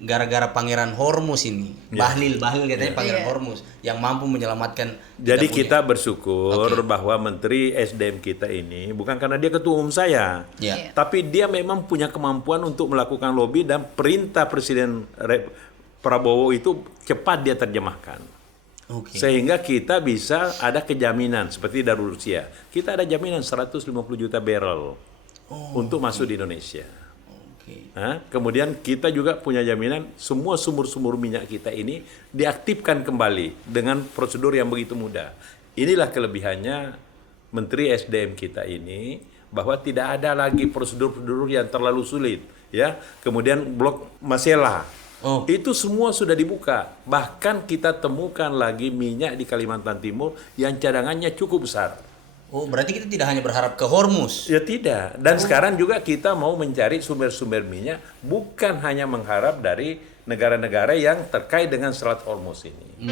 gara-gara Pangeran Hormuz ini. Bahlil katanya Pangeran Hormuz yang mampu menyelamatkan. Jadi kita bersyukur bahwa Menteri SDM kita ini bukan karena dia ketua umum saya, tapi dia memang punya kemampuan untuk melakukan lobby dan perintah Presiden Prabowo itu cepat dia terjemahkan. Sehingga kita bisa ada kejaminan seperti dari Rusia. Kita ada jaminan 150 juta barrel untuk masuk di Indonesia. Kemudian kita juga punya jaminan semua sumur-sumur minyak kita ini diaktifkan kembali dengan prosedur yang begitu mudah. Inilah kelebihannya Menteri SDM kita ini, bahwa tidak ada lagi prosedur-prosedur yang terlalu sulit, ya. Kemudian blok Masela, itu semua sudah dibuka. Bahkan kita temukan lagi minyak di Kalimantan Timur yang cadangannya cukup besar. Berarti kita tidak hanya berharap ke Hormuz. Ya tidak. Dan sekarang juga kita mau mencari sumber-sumber minyak, bukan hanya mengharap dari negara-negara yang terkait dengan Selat Hormuz ini.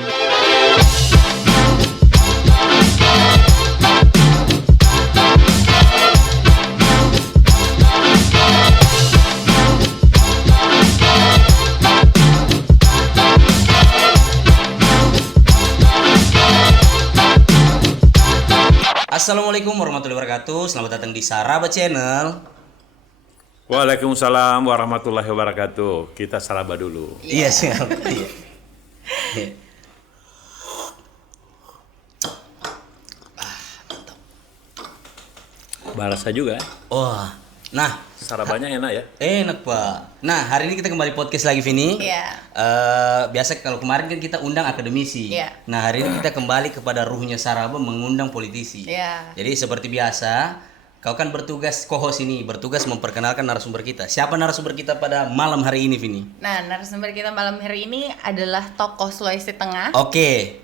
Assalamualaikum warahmatullahi wabarakatuh. Selamat datang di Saraba Channel. Waalaikumsalam warahmatullahi wabarakatuh. Kita saraba dulu. Iya, siap. Barasa juga. Wah. Nah, sarabannya enak ya? Enak, Pak. Nah, hari ini kita kembali podcast lagi, Vini. Biasa kalau kemarin kan kita undang akademisi. Nah, hari ini kita kembali kepada ruhnya Saraba, mengundang politisi. Jadi seperti biasa, kau kan bertugas co-host ini, bertugas memperkenalkan narasumber kita. Siapa narasumber kita pada malam hari ini, Vini? Nah, narasumber kita malam hari ini adalah tokoh Sulawesi Tengah.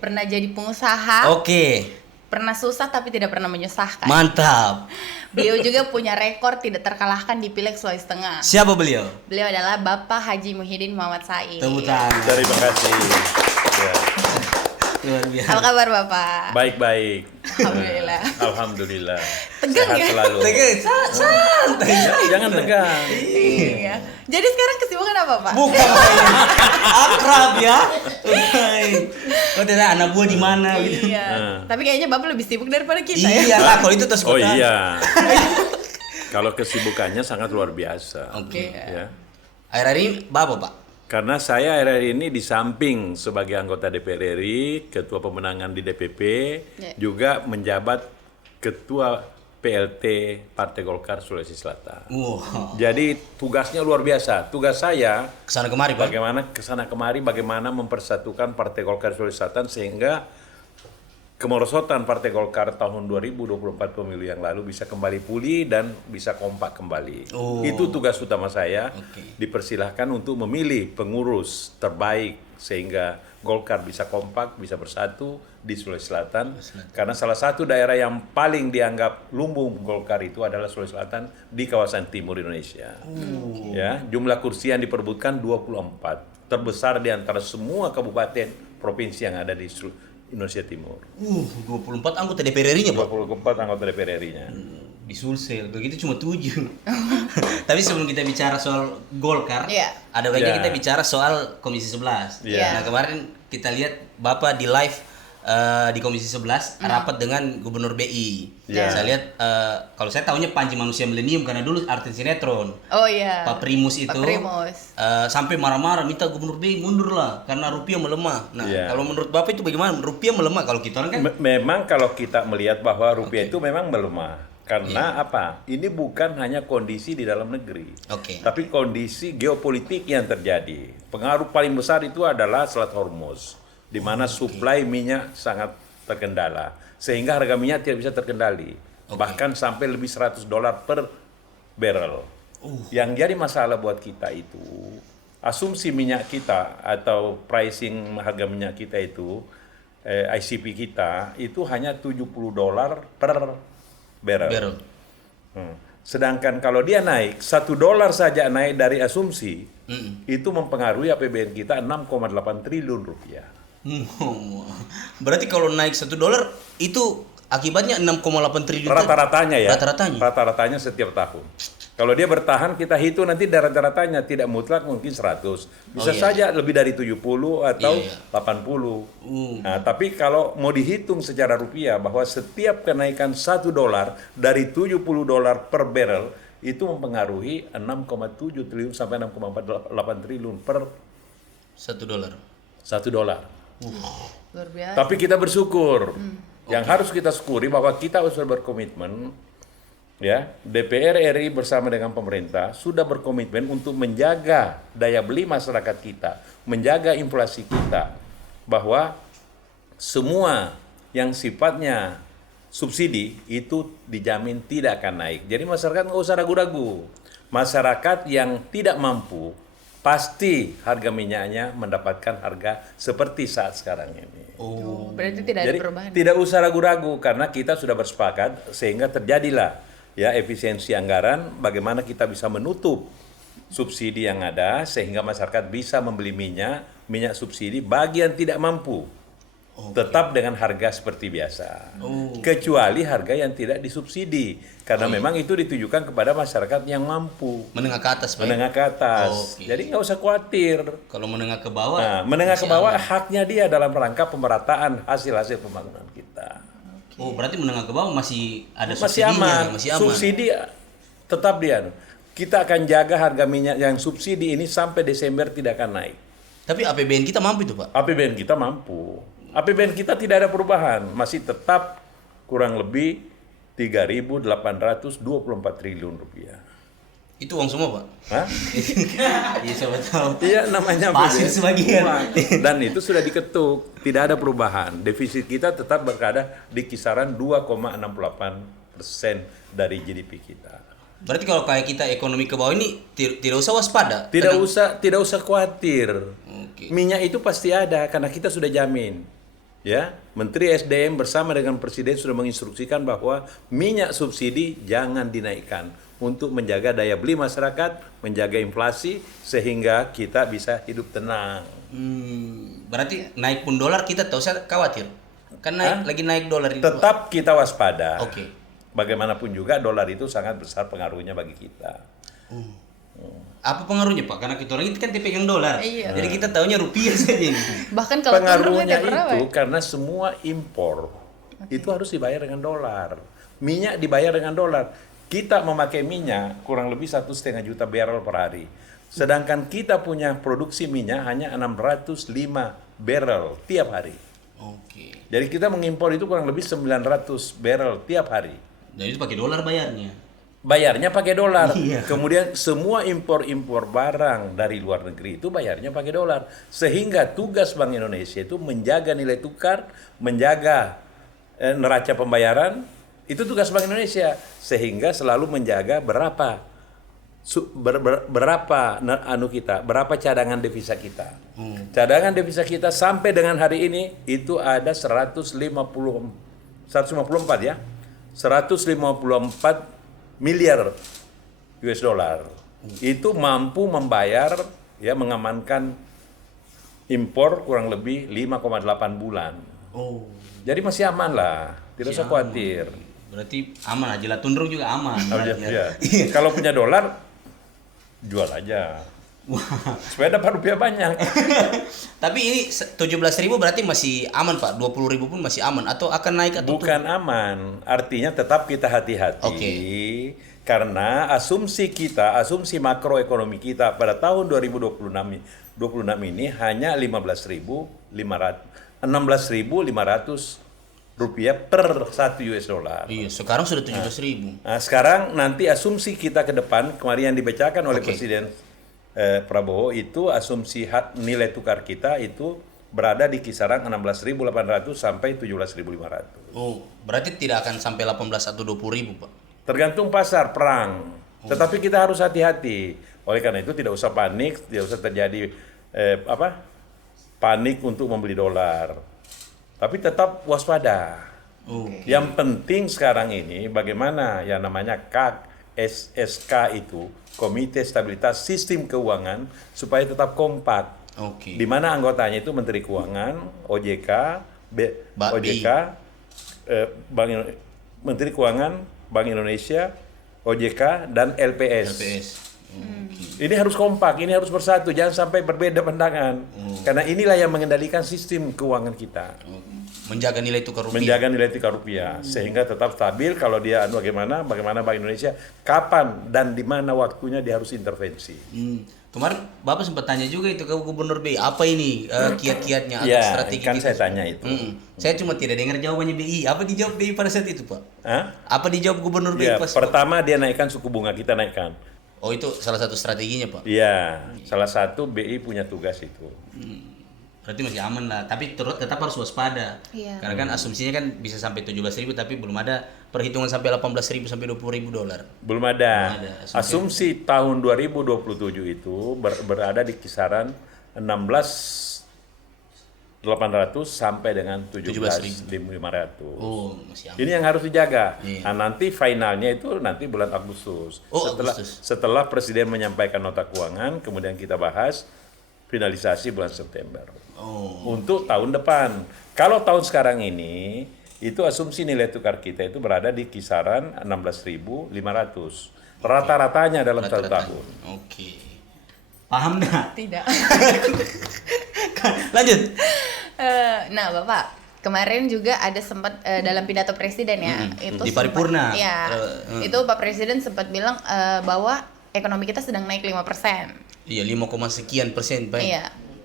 Pernah jadi pengusaha. Pernah susah tapi tidak pernah menyusahkan. Mantap. Beliau juga punya rekor tidak terkalahkan di Pileg Sulawesi Tengah. Siapa beliau? Beliau adalah Bapak Haji Muhyiddin Muhammad Said. Tepuk tangan. Terima kasih. Apa kabar Bapak? Baik-baik. Alhamdulillah. Alhamdulillah. Tegang sehat ya? selalu. Santai. Jangan tegang. Iya. Jadi sekarang kesibukan apa Pak? Bukan akrab ya. Oh tidak, anak buah di mana gitu. Iya. Tapi kayaknya Bapak lebih sibuk daripada kita ya. Iya lah, kalau itu tes kota. Oh iya. Kalau kesibukannya sangat luar biasa. Ya. Akhir-akhir ini Bapak, Pak? Karena saya akhir-akhir ini di samping sebagai anggota DPR RI, ketua pemenangan di DPP, juga menjabat ketua PLT Partai Golkar Sulawesi Selatan. Jadi tugasnya luar biasa. Tugas saya kesana kemari, Pak. Bagaimana mempersatukan Partai Golkar Sulawesi Selatan sehingga kemerosotan Partai Golkar tahun 2024 pemilu yang lalu bisa kembali pulih dan bisa kompak kembali. Itu tugas utama saya. Dipersilahkan untuk memilih pengurus terbaik sehingga Golkar bisa kompak, bisa bersatu di Sulawesi Selatan. Karena salah satu daerah yang paling dianggap lumbung Golkar itu adalah Sulawesi Selatan di kawasan timur Indonesia. Ya, jumlah kursi yang diperebutkan 24, terbesar di antara semua kabupaten provinsi yang ada di Indonesia Timur. 24 anggota DPR RI-nya, Pak. 24 anggota DPR RI-nya. Di Sulsel, begitu cuma 7. Tapi sebelum kita bicara soal Golkar, ada baiknya kita bicara soal Komisi 11. Nah, kemarin kita lihat Bapak di live di Komisi 11 rapat dengan Gubernur BI. Saya lihat kalau saya tahunya Panji Manusia Milenium karena dulu artis sinetron. Pak Primus itu sampai marah-marah minta Gubernur BI mundur lah karena rupiah melemah. Nah, kalau menurut Bapak itu bagaimana? Rupiah melemah kalau kita kan? Memang kalau kita melihat bahwa rupiah itu memang melemah. Karena apa? Ini bukan hanya kondisi di dalam negeri, tapi kondisi geopolitik yang terjadi. Pengaruh paling besar itu adalah Selat Hormuz, di mana suplai minyak sangat terkendala, sehingga harga minyak tidak bisa terkendali, bahkan sampai lebih $100 per barrel. Yang jadi masalah buat kita itu, asumsi minyak kita atau pricing harga minyak kita itu, ICP kita, itu hanya $70 per barrel. Sedangkan kalau dia naik, $1 saja naik dari asumsi, itu mempengaruhi APBN kita 6,8 triliun rupiah. Berarti kalau naik $1 itu akibatnya 6,8 triliun. Rata-ratanya ya. Rata-ratanya. Rata-ratanya setiap tahun. Kalau dia bertahan, kita hitung nanti rata-ratanya, tidak mutlak mungkin 100. Bisa saja lebih dari 70 atau 80. Nah, tapi kalau mau dihitung secara rupiah, bahwa setiap kenaikan $1 dari $70 per barrel, itu mempengaruhi 6,7 triliun sampai 6,48 triliun per $1. $1. Luar biasa. Tapi kita bersyukur. Yang harus kita syukuri bahwa kita harus berkomitmen, ya, DPR RI bersama dengan pemerintah sudah berkomitmen untuk menjaga daya beli masyarakat kita, menjaga inflasi kita, bahwa semua yang sifatnya subsidi itu dijamin tidak akan naik. Jadi masyarakat nggak usah ragu-ragu. Masyarakat yang tidak mampu pasti harga minyaknya mendapatkan harga seperti saat sekarang ini. Berarti tidak ada perubahan. Tidak usah ragu-ragu karena kita sudah bersepakat sehingga terjadilah ya efisiensi anggaran, bagaimana kita bisa menutup subsidi yang ada sehingga masyarakat bisa membeli minyak subsidi bagi yang tidak mampu. Tetap dengan harga seperti biasa. Kecuali harga yang tidak disubsidi karena memang itu ditujukan kepada masyarakat yang mampu. Menengah ke atas, Pak. Menengah ke atas. Jadi nggak usah khawatir. Kalau menengah ke bawah, menengah ke bawah haknya dia dalam rangka pemerataan hasil-hasil pembangunan kita. Berarti menengah ke bawah masih ada masih subsidinya, masih aman. Subsidi tetap dia. Kita akan jaga harga minyak yang subsidi ini sampai Desember tidak akan naik. Tapi APBN kita mampu itu, Pak? APBN kita mampu. APBN kita tidak ada perubahan, masih tetap kurang lebih 3.824 triliun rupiah. Itu uang semua, Pak? Hah? Iya, siapa tahu. Iya, namanya pasir sebagian. Dan itu sudah diketuk, tidak ada perubahan. Defisit kita tetap berada di kisaran 2,68% dari GDP kita. Berarti kalau kayak kita ekonomi ke bawah ini tidak usah waspada. Tidak usah khawatir. Minyak itu pasti ada karena kita sudah jamin. Ya, Menteri SDM bersama dengan Presiden sudah menginstruksikan bahwa minyak subsidi jangan dinaikkan untuk menjaga daya beli masyarakat, menjaga inflasi sehingga kita bisa hidup tenang. Berarti naik pun dolar kita tak usah khawatir. Kan lagi naik dolar itu. Tetap kita waspada. Bagaimanapun juga dolar itu sangat besar pengaruhnya bagi kita. Apa pengaruhnya, Pak? Karena kita orang itu kan pegang dolar. Jadi kita tahunya rupiah saja. Bahkan kalau pengaruhnya itu karena semua impor itu harus dibayar dengan dolar. Minyak dibayar dengan dolar. Kita memakai minyak kurang lebih 1,5 juta barrel per hari. Sedangkan kita punya produksi minyak hanya 605 barrel tiap hari. Jadi kita mengimpor itu kurang lebih 900 barrel tiap hari. Dan itu pakai dolar bayarnya. Bayarnya pakai dolar. Kemudian semua impor barang dari luar negeri itu bayarnya pakai dolar. Sehingga tugas Bank Indonesia itu menjaga nilai tukar, menjaga neraca pembayaran, itu tugas Bank Indonesia. Sehingga selalu menjaga berapa berapa cadangan devisa kita. Cadangan devisa kita sampai dengan hari ini itu ada 154 ya. 154 miliar US dollar. Itu mampu membayar ya mengamankan impor kurang lebih 5,8 bulan. Jadi masih aman lah, tidak usah khawatir. Berarti aman aja lah, Tundrung juga aman. Kalau punya dolar jual aja. Supaya dapat rupiah banyak. Tapi ini 17.000 berarti masih aman, Pak. 20.000 pun masih aman atau akan naik atau bukan aman. Artinya tetap kita hati-hati. Karena asumsi makroekonomi kita pada tahun 2026 ini hanya 16.500 rupiah per 1 US dollar. Iya, sekarang sudah 17.000. Nah, sekarang nanti asumsi kita ke depan kemarin yang dibacakan oleh Presiden Prabowo itu asumsi nilai tukar kita itu berada di kisaran 16.800 sampai 17.500. Berarti tidak akan sampai 18 atau 20.000, Pak. Tergantung pasar perang. Tetapi kita harus hati-hati. Oleh karena itu tidak usah panik, tidak usah terjadi panik untuk membeli dolar. Tapi tetap waspada. Yang penting sekarang ini bagaimana yang namanya SSK itu, Komite Stabilitas Sistem Keuangan, supaya tetap kompak. Di mana anggotanya itu Menteri Keuangan, OJK, Menteri Keuangan, Bank Indonesia, OJK, dan LPS. Ini harus kompak, ini harus bersatu, jangan sampai berbeda pandangan. Karena inilah yang mengendalikan sistem keuangan kita. Menjaga nilai tukar rupiah sehingga tetap stabil. Kalau dia bagaimana Bank Indonesia kapan dan di mana waktunya dia harus intervensi. Kemarin Bapak sempat tanya juga itu ke Gubernur BI, apa ini kiat-kiatnya atau strategi kan kita? Saya tanya itu. Saya cuma tidak dengar jawabannya BI. Apa dijawab BI pada saat itu, Pak? Apa dijawab Gubernur BI pas? Pertama dia naikkan suku bunga, kita naikkan. Oh, itu salah satu strateginya, Pak? Iya, salah satu BI punya tugas itu. Berarti masih aman lah, tapi tetap harus waspada. Karena kan asumsinya kan bisa sampai 17.000 tapi belum ada perhitungan sampai 18.000 sampai 20.000 dolar. Belum ada. Asumsi tahun 2027 itu berada di kisaran 16.800 sampai dengan 17.500. Oh, masih aman. Ini yang harus dijaga. Nanti finalnya itu nanti bulan Agustus. Setelah Presiden menyampaikan nota keuangan, kemudian kita bahas finalisasi bulan September. Untuk tahun depan. Kalau tahun sekarang ini, itu asumsi nilai tukar kita itu berada di kisaran 16.500. Rata-ratanya dalam satu tahun. Oke. Paham dah? Tidak. Lanjut. Nah, Bapak, kemarin juga ada sempat dalam pidato Presiden ya, itu di paripurna. Itu Pak Presiden sempat bilang bahwa ekonomi kita sedang naik 5%. Iya, 5, sekian persen, Pak.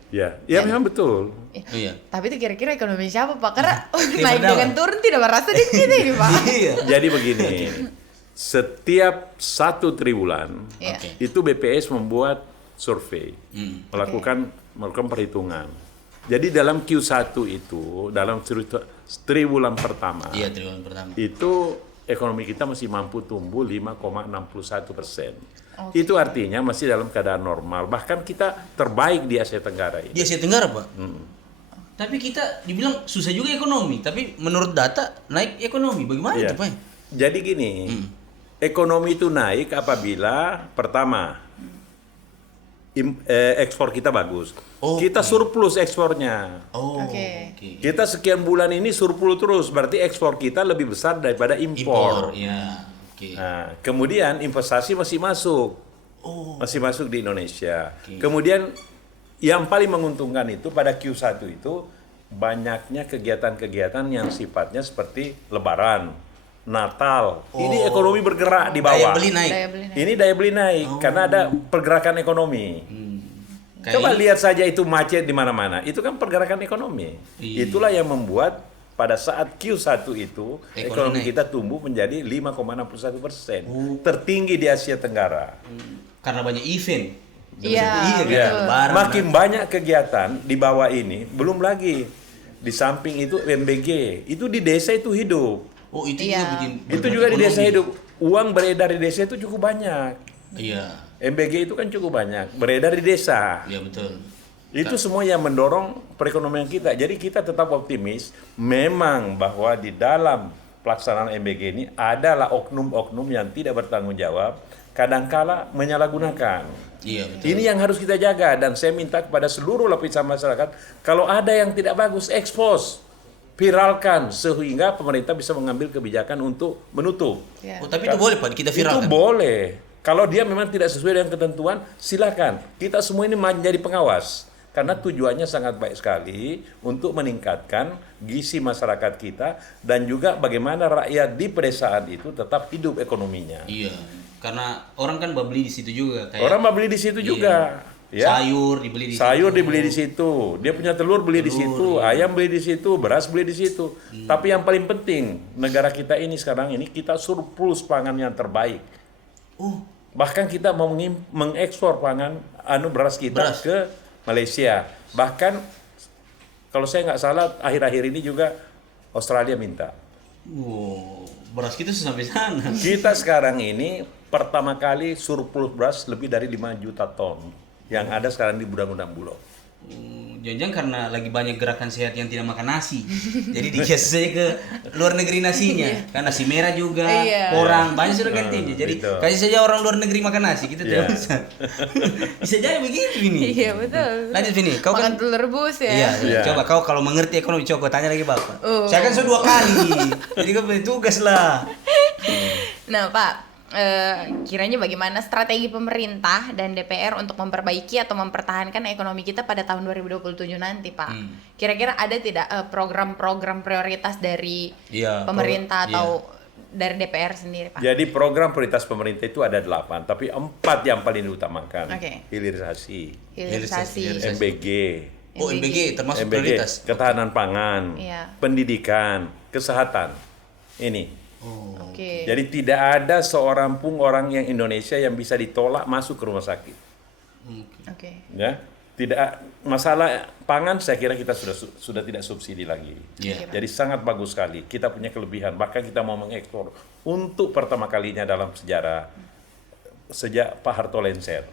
Ya, memang betul. Iya. Tapi itu kira-kira ekonomi siapa, Pak? Karena naik dengan turun tidak merasa di sini nih, Pak. Jadi begini, setiap 1 triwulan itu BPS membuat survei, melakukan perhitungan. Jadi dalam Q1 itu, dalam triwulan pertama, itu ekonomi kita masih mampu tumbuh 5,61%. Itu artinya masih dalam keadaan normal. Bahkan kita terbaik di Asia Tenggara ini. Di Asia Tenggara, Pak? Tapi kita dibilang susah juga ekonomi. Tapi menurut data naik ekonomi. Bagaimana itu, Pak? Jadi gini, ekonomi itu naik apabila pertama, ekspor kita bagus. Kita surplus ekspornya. Kita sekian bulan ini surplus terus. Berarti ekspor kita lebih besar daripada impor. Nah, kemudian investasi masih masuk, di Indonesia. Kemudian yang paling menguntungkan itu pada Q1 itu banyaknya kegiatan-kegiatan yang sifatnya seperti Lebaran, Natal. Ini ekonomi bergerak di bawah. Daya beli naik. Ini daya beli naik karena ada pergerakan ekonomi. Coba lihat saja itu macet di mana-mana. Itu kan pergerakan ekonomi. Itulah yang membuat pada saat Q1 itu ekonomi kita tumbuh menjadi 5,61%, tertinggi di Asia Tenggara. Karena banyak event. Makin banyak kegiatan di bawah ini, belum lagi di samping itu MBG, itu di desa itu hidup. Itu juga di desa hidup. Uang beredar di desa itu cukup banyak. MBG itu kan cukup banyak beredar di desa. Iya, betul. Itu semua yang mendorong perekonomian kita. Jadi kita tetap optimis memang bahwa di dalam pelaksanaan MBG ini adalah oknum-oknum yang tidak bertanggung jawab, kadangkala menyalahgunakan. Ini yang harus kita jaga, dan saya minta kepada seluruh lapisan masyarakat, kalau ada yang tidak bagus, expose, viralkan sehingga pemerintah bisa mengambil kebijakan untuk menutup. Tapi itu boleh, Pak, kita viralkan. Itu boleh. Kalau dia memang tidak sesuai dengan ketentuan, silakan. Kita semua ini menjadi pengawas. Karena tujuannya sangat baik sekali untuk meningkatkan gizi masyarakat kita dan juga bagaimana rakyat di pedesaan itu tetap hidup ekonominya. Iya, karena orang kan beli di situ juga. Orang beli di situ juga. Ya. Sayur dibeli di situ. Dia punya telur beli di situ, ayam beli di situ, beras beli di situ. Tapi yang paling penting, negara kita ini sekarang ini kita surplus pangan yang terbaik. Bahkan kita mau mengekspor pangan beras kita ke Malaysia. Bahkan kalau saya nggak salah akhir-akhir ini juga Australia minta. Beras kita sampai sana. Kita sekarang ini pertama kali surplus beras lebih dari 5 juta ton yang ada sekarang di gudang-gudang Bulog. Jangan-jangan karena lagi banyak gerakan sehat yang tidak makan nasi, jadi dikias saja ke luar negeri nasinya. Kan nasi merah juga, orang banyak sudah gantinya. Jadi kasih saja orang luar negeri makan nasi, kita tidak usah. Bisa jadi begitu ini. Iya, betul. Lanjut Vini, kau makan kan telur rebus ya. Iya. Coba kau kalau mengerti ekonomi, coba tanya lagi Bapak. Saya kan sudah 2 kali, jadi kau punya tugas lah. Nah Pak, kiranya bagaimana strategi pemerintah dan DPR untuk memperbaiki atau mempertahankan ekonomi kita pada tahun 2027 nanti, Pak. Kira-kira ada tidak program-program prioritas dari pemerintah atau dari DPR sendiri, Pak? Jadi program prioritas pemerintah itu ada 8, tapi 4 yang paling diutamakan. Hilirisasi, MBG. Oh, MBG termasuk prioritas. Ketahanan pangan, pendidikan, kesehatan. Ini. Jadi tidak ada seorang pun orang yang Indonesia yang bisa ditolak masuk ke rumah sakit. Ya, tidak masalah pangan. Saya kira kita sudah tidak subsidi lagi. Jadi sangat bagus sekali. Kita punya kelebihan. Bahkan kita mau mengekspor untuk pertama kalinya dalam sejarah sejak Pak Harto lengser.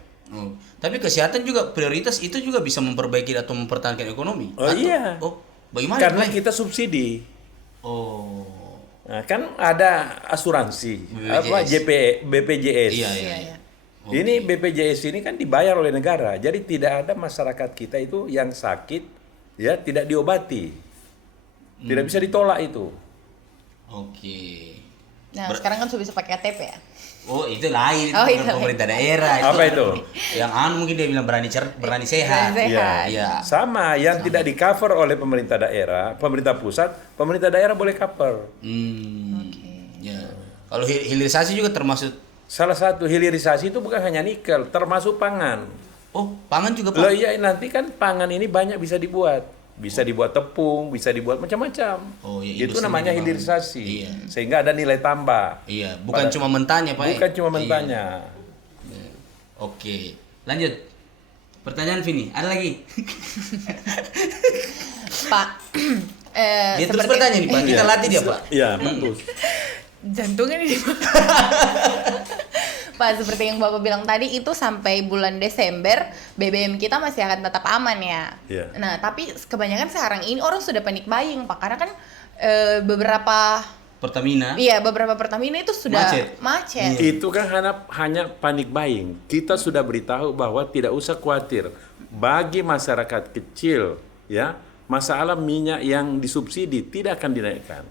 Tapi kesehatan juga prioritas, itu juga bisa memperbaiki atau mempertahankan ekonomi. Iya. Bagaimana? Karena kita subsidi. Nah, kan ada asuransi, BPJS. Iya. Ini BPJS ini kan dibayar oleh negara, jadi tidak ada masyarakat kita itu yang sakit, ya tidak diobati, tidak bisa ditolak itu. Nah, sekarang kan sudah bisa pakai KTP ya? Oh, itu lain, pemerintah daerah. Apa itu? Yang mungkin dia bilang berani sehat. Iya. Sama, yang tidak di cover oleh pemerintah daerah, pemerintah pusat, pemerintah daerah boleh cover. Kalau hilirisasi juga termasuk. Salah satu hilirisasi itu bukan hanya nikel, termasuk pangan. Oh, pangan juga, Pak? Loh iya, nanti kan pangan ini banyak bisa dibuat. Bisa dibuat tepung, bisa dibuat macam-macam. Itu namanya hilirisasi. Sehingga ada nilai tambah. Bukan cuma mentahnya, Pak. Bukan cuma mentahnya. Oke, lanjut. Pertanyaan Vini, ada lagi? Pak, dia terus bertanya nih, Pak. Kita latih dia, Pak. Iya, bagus. Jantungnya nih, Pak, seperti yang Bapak bilang tadi, itu sampai bulan Desember BBM kita masih akan tetap aman ya. Nah, tapi kebanyakan sekarang ini orang sudah panik buying, Pak, karena kan beberapa Pertamina itu sudah macet. Itu kan hanya panik buying. Kita sudah beritahu bahwa tidak usah khawatir. Bagi masyarakat kecil, ya, masalah minyak yang disubsidi tidak akan dinaikkan.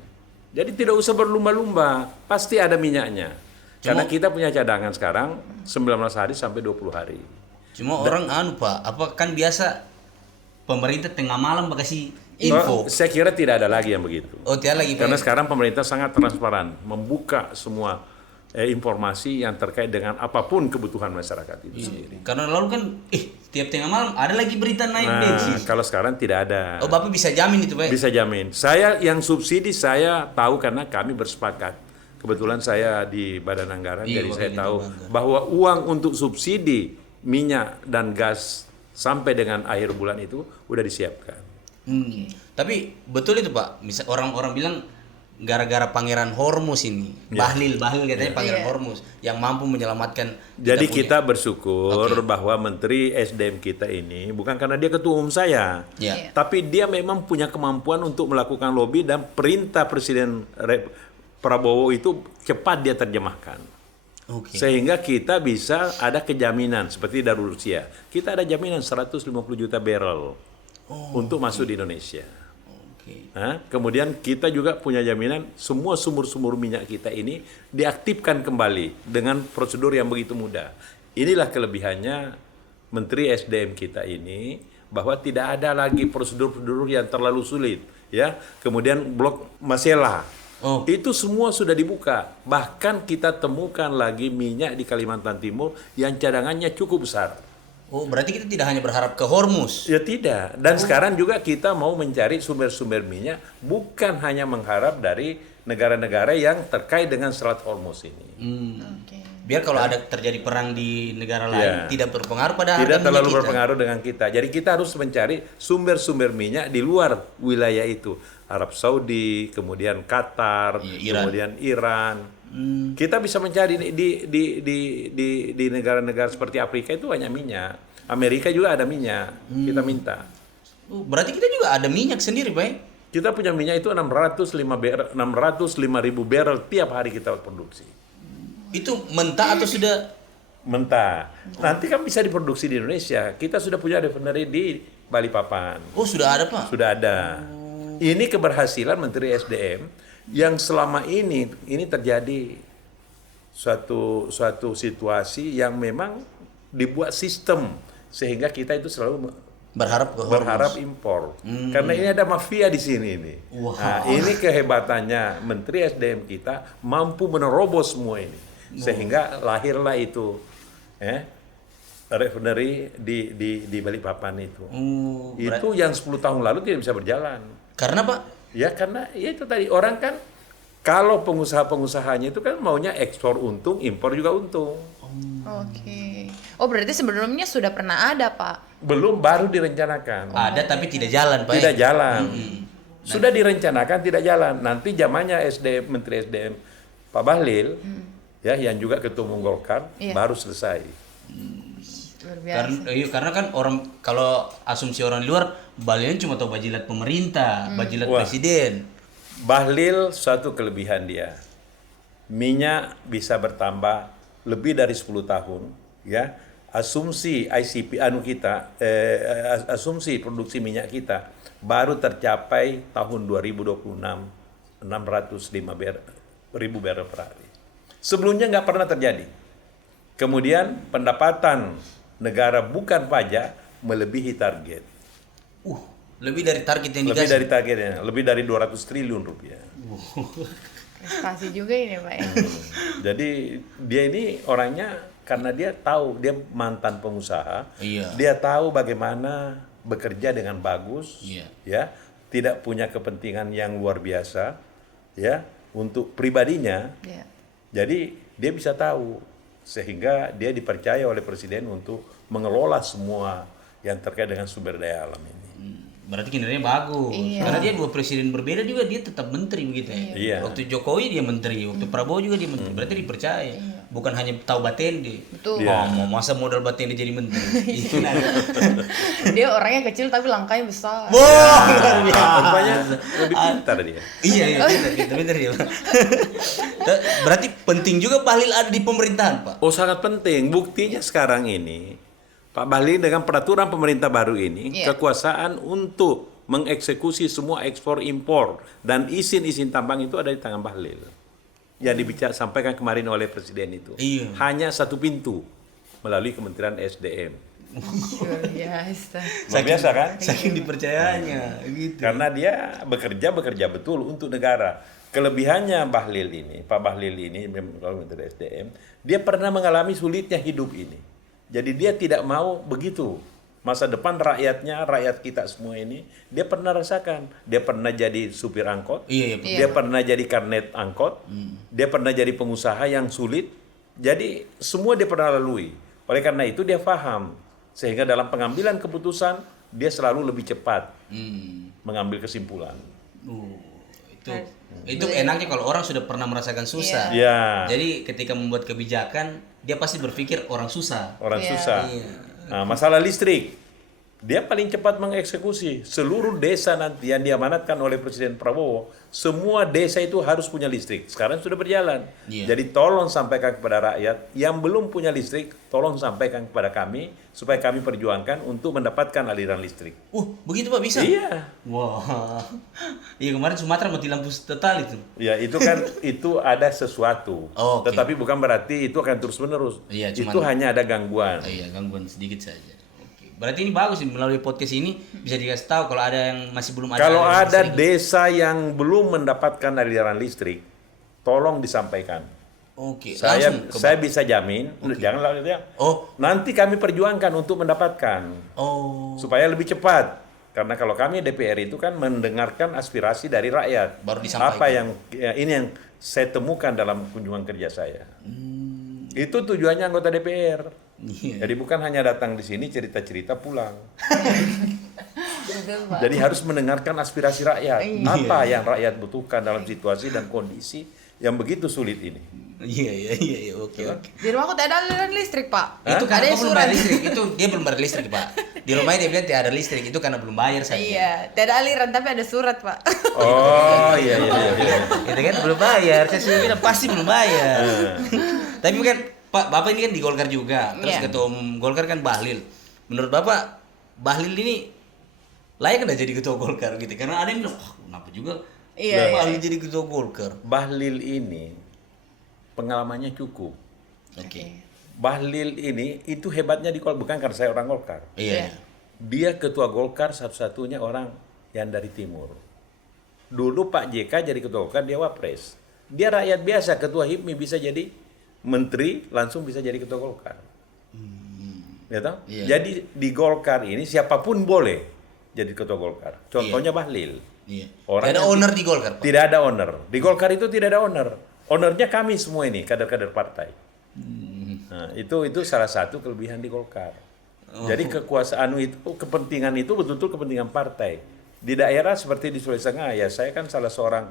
Jadi tidak usah berlumba-lumba, pasti ada minyaknya. Karena kita punya cadangan sekarang 19 hari sampai 20 hari. Cuma orang Pak, apa kan biasa pemerintah tengah malam kasih info. Saya kira tidak ada lagi yang begitu. Tidak lagi. Karena sekarang pemerintah sangat transparan, membuka semua informasi yang terkait dengan apapun kebutuhan masyarakat itu sendiri. Karena lalu kan tiap tengah malam ada lagi berita naik bensin. Kalau sekarang tidak ada. Bapak bisa jamin itu, Pak? Bisa jamin. Saya yang subsidi saya tahu karena kami bersepakat. Kebetulan saya di Badan Anggaran, jadi saya tahu bahwa uang untuk subsidi minyak dan gas sampai dengan akhir bulan itu udah disiapkan. Tapi betul itu, Pak. Orang-orang bilang gara-gara Pangeran Hormuz ini, Bahlil katanya Pangeran Hormuz yang mampu menyelamatkan. Jadi kita bersyukur bahwa Menteri SDM kita ini bukan karena dia ketua umum saya, tapi dia memang punya kemampuan untuk melakukan lobby dan perintah Presiden Prabowo itu cepat dia terjemahkan. Sehingga kita bisa ada kejaminan seperti dari Rusia. Kita ada jaminan 150 juta barrel untuk masuk di Indonesia. Kemudian kita juga punya jaminan semua sumur-sumur minyak kita ini diaktifkan kembali dengan prosedur yang begitu mudah. Inilah kelebihannya Menteri SDM kita ini, bahwa tidak ada lagi prosedur-prosedur yang terlalu sulit, ya. Kemudian blok Masela. Itu semua sudah dibuka. Bahkan kita temukan lagi minyak di Kalimantan Timur yang cadangannya cukup besar. Berarti kita tidak hanya berharap ke Hormuz. Ya tidak. Dan sekarang juga kita mau mencari sumber-sumber minyak, bukan hanya mengharap dari negara-negara yang terkait dengan Selat Hormuz ini. Biar kalau ada terjadi perang di negara lain tidak berpengaruh pada tidak terlalu berpengaruh dengan kita. Jadi kita harus mencari sumber-sumber minyak di luar wilayah itu. Arab Saudi, kemudian Qatar, kemudian Iran. Kita bisa mencari di negara-negara seperti Afrika itu banyak minyak. Amerika juga ada minyak. Kita minta. Berarti kita juga ada minyak sendiri, Pak? Kita punya minyak itu 605.000 barrel tiap hari kita produksi. Itu mentah atau sudah? Mentah. Nanti kan bisa diproduksi di Indonesia. Kita sudah punya refinery di Balikpapan. Sudah ada, Pak? Sudah ada. Ini keberhasilan Menteri SDM yang selama ini terjadi suatu situasi yang memang dibuat sistem sehingga kita itu selalu berharap impor. Karena ini ada mafia di sini ini. Wow. Nah, ini kehebatannya Menteri SDM kita mampu menerobos semua ini. Sehingga lahirlah itu refinery di Balikpapan itu. Itu yang 10 tahun lalu tidak bisa berjalan. Karena Pak? Ya karena itu tadi orang kan kalau pengusaha-pengusahanya itu kan maunya ekspor untung, impor juga untung. Oke. Oh berarti sebelumnya sudah pernah ada Pak? Belum, baru direncanakan. Ada tapi tidak jalan Pak. Tidak jalan. Sudah direncanakan tidak jalan. Nanti zamannya Menteri SDM Pak Bahlil ya yang juga Ketua Umum Golkar baru selesai. Karena kan orang kalau asumsi orang di luar Bahlil cuma tahu bajilat pemerintah, bajilat presiden. Bahlil suatu kelebihan dia. Minyak bisa bertambah lebih dari 10 tahun ya. Asumsi ICP asumsi produksi minyak kita baru tercapai tahun 2026 605.000 barrel per hari. Sebelumnya nggak pernah terjadi. Kemudian pendapatan negara bukan pajak melebihi target. Lebih dari target yang dikasih. Lebih dari targetnya, lebih dari 200 triliun rupiah. Prestasi juga ini Pak ya. Jadi dia ini orangnya karena dia tahu, dia mantan pengusaha, dia tahu bagaimana bekerja dengan bagus, ya, tidak punya kepentingan yang luar biasa, ya, untuk pribadinya. Jadi dia bisa tahu, sehingga dia dipercaya oleh Presiden untuk mengelola semua yang terkait dengan sumber daya alam ini. Berarti kinerjanya bagus. Karena dia dua presiden berbeda juga dia tetap menteri begitu ya. Waktu Jokowi dia menteri, waktu Prabowo juga dia menteri. Berarti dipercaya. Bukan hanya tahu Battende. Betul. Masa modal Battende jadi menteri. Itu dia orangnya kecil tapi langkahnya besar. Rupanya lebih pintar dia. Iya, pintar dia. Berarti penting juga Bahlil ada di pemerintahan, Pak. Oh, sangat penting. Buktinya sekarang ini Pak Bahlil dengan peraturan pemerintah baru ini, kekuasaan untuk mengeksekusi semua ekspor impor dan izin tambang itu ada di tangan Bahlil. Yang sampaikan kemarin oleh Presiden itu. Hanya satu pintu melalui Kementerian SDM. Luar biasa kan? Saking dipercayanya. Gitu. Karena dia bekerja betul untuk negara. Kelebihannya Bahlil ini, Pak Bahlil ini, kalau Menteri SDM, dia pernah mengalami sulitnya hidup ini. Jadi dia tidak mau begitu. Masa depan rakyatnya, rakyat kita semua ini, dia pernah rasakan. Dia pernah jadi supir angkot, dia pernah jadi karnet angkot, dia pernah jadi pengusaha yang sulit. Jadi semua dia pernah lalui. Oleh karena itu dia paham. Sehingga dalam pengambilan keputusan, dia selalu lebih cepat mengambil kesimpulan. Itu enaknya kalau orang sudah pernah merasakan susah. Jadi ketika membuat kebijakan, dia pasti berpikir orang susah. Nah, masalah listrik, dia paling cepat mengeksekusi seluruh desa nanti yang diamanatkan oleh Presiden Prabowo. Semua desa itu harus punya listrik. Sekarang sudah berjalan. Jadi tolong sampaikan kepada rakyat yang belum punya listrik, tolong sampaikan kepada kami supaya kami perjuangkan untuk mendapatkan aliran listrik. Begitu Pak bisa? Iya. Wah. Iya kemarin Sumatera mati lampu total itu. Ya itu kan itu ada sesuatu. Tetapi bukan berarti itu akan terus menerus. Itu hanya ada gangguan. Gangguan sedikit saja. Berarti ini bagus melalui podcast ini bisa dikasih tahu kalau ada yang masih belum ada. Kalau ada desa yang belum mendapatkan aliran listrik, tolong disampaikan. Saya bisa jamin, janganlah dia. Nanti kami perjuangkan untuk mendapatkan. Supaya lebih cepat. Karena kalau kami DPR itu kan mendengarkan aspirasi dari rakyat. Baru disampaikan. Apa yang ini yang saya temukan dalam kunjungan kerja saya. Itu tujuannya anggota DPR. Jadi bukan hanya datang di sini cerita-cerita pulang. Jadi harus mendengarkan aspirasi rakyat. Apa yang rakyat butuhkan dalam situasi dan kondisi yang begitu sulit ini. Oke. Di rumah aku tidak ada aliran listrik, Pak. Itu karena dia belum bayar listrik. Itu dia belum bayar listrik, Pak. Di rumahnya dia bilang tidak ada listrik, itu karena belum bayar saja. Tidak ada aliran tapi ada surat, Pak. Iya. Itu kan belum bayar. Saya sudah bilang pasti belum bayar. Tapi kan Pak, Bapak ini kan di Golkar juga. Terus Ketua Umum Golkar kan Bahlil. Menurut Bapak, Bahlil ini layak nggak jadi Ketua Golkar gitu? Karena ada yang bilang, kenapa juga Bahlil jadi Ketua Golkar? Bahlil ini pengalamannya cukup. Oke. Bahlil ini itu hebatnya di Golkar, bukan karena saya orang Golkar. Iya. Dia ketua Golkar satu-satunya orang yang dari timur. Dulu Pak JK jadi ketua Golkar, dia wapres. Dia rakyat biasa, ketua HIPMI bisa jadi menteri, langsung bisa jadi ketua Golkar. Ya toh? Iya. Jadi di Golkar ini siapapun boleh jadi ketua Golkar. Contohnya Bahlil. Iya. Tidak ada owner di Golkar, Pak. Tidak ada owner. Di Golkar itu tidak ada owner. Ownernya kami semua ini, kader-kader partai. Nah, itu salah satu kelebihan di Golkar. Jadi kekuasaan itu, kepentingan itu betul-betul kepentingan partai. Di daerah seperti di Sulawesi Tengah, ya saya kan salah seorang,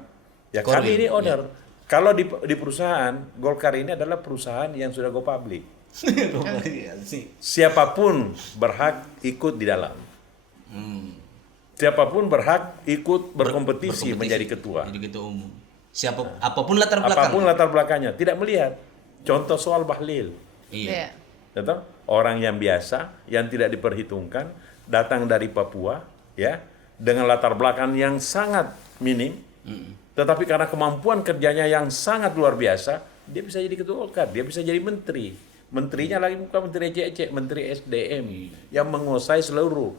ya kami ini owner. Kalau di perusahaan, Golkar ini adalah perusahaan yang sudah go public. Siapapun berhak ikut di dalam. Siapapun berhak ikut berkompetisi menjadi ketua. Jadi ketua umum. Apapun latar belakangnya. Apapun latar belakangnya, tidak melihat. Contoh soal Bahlil. Iya. Orang yang biasa, yang tidak diperhitungkan, datang dari Papua, ya, dengan latar belakang yang sangat minim, tetapi karena kemampuan kerjanya yang sangat luar biasa, dia bisa jadi ketua Golkar, dia bisa jadi menteri. Menterinya lagi bukan menteri ecek-ecek, menteri SDM yang menguasai seluruh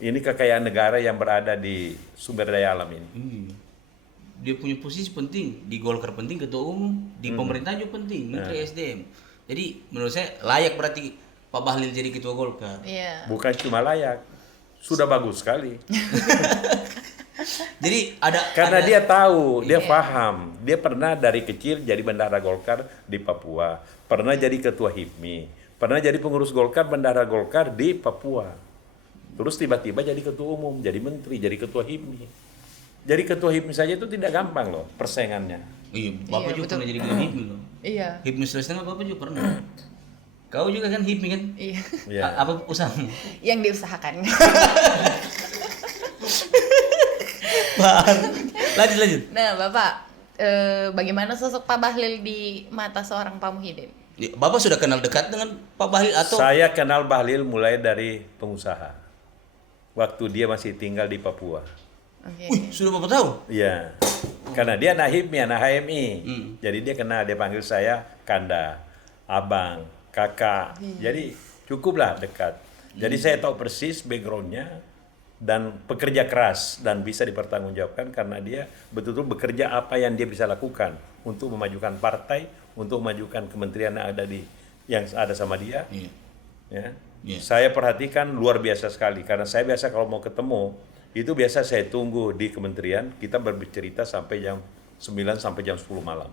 ini kekayaan negara yang berada di sumber daya alam ini. Dia punya posisi penting di Golkar, penting ketua umum, di pemerintah juga penting, menteri SDM. Jadi menurut saya layak berarti Pak Bahlil jadi ketua Golkar. Yeah. Bukan cuma layak, sudah bagus sekali. Jadi karena dia tahu, dia paham, dia pernah dari kecil jadi bendahara Golkar di Papua, pernah jadi ketua HIPMI, pernah jadi pengurus Golkar, bendahara Golkar di Papua. Terus tiba-tiba jadi ketua umum, jadi menteri, jadi ketua HIPMI. Jadi ketua HIPMI saja itu tidak gampang loh persaingannya. Iya, Bapak juga pernah jadi ketua HIPMI loh. Iya. HIPMI Sulawesi Tengah Bapak juga pernah. Kau juga kan HIPMI kan? Iya. Apa usahamu? Yang diusahakan. Lanjut. Nah, Bapak, bagaimana sosok Pak Bahlil di mata seorang Pak Muhyiddin? Bapak sudah kenal dekat dengan Pak Bahlil atau? Saya kenal Bahlil mulai dari pengusaha. Waktu dia masih tinggal di Papua. Okay. Sudah Bapak tahu? Iya. Karena dia anak HIPMI, anak HMI. Jadi dia panggil saya Kanda, Abang, Kakak. Jadi cukuplah dekat. Jadi saya tahu persis backgroundnya dan pekerja keras dan bisa dipertanggungjawabkan karena dia betul-betul bekerja apa yang dia bisa lakukan untuk memajukan partai, untuk memajukan kementerian yang ada sama dia. Ya. Saya perhatikan luar biasa sekali karena saya biasa kalau mau ketemu itu biasa saya tunggu di kementerian, kita bercerita sampai jam 9 sampai jam 10 malam.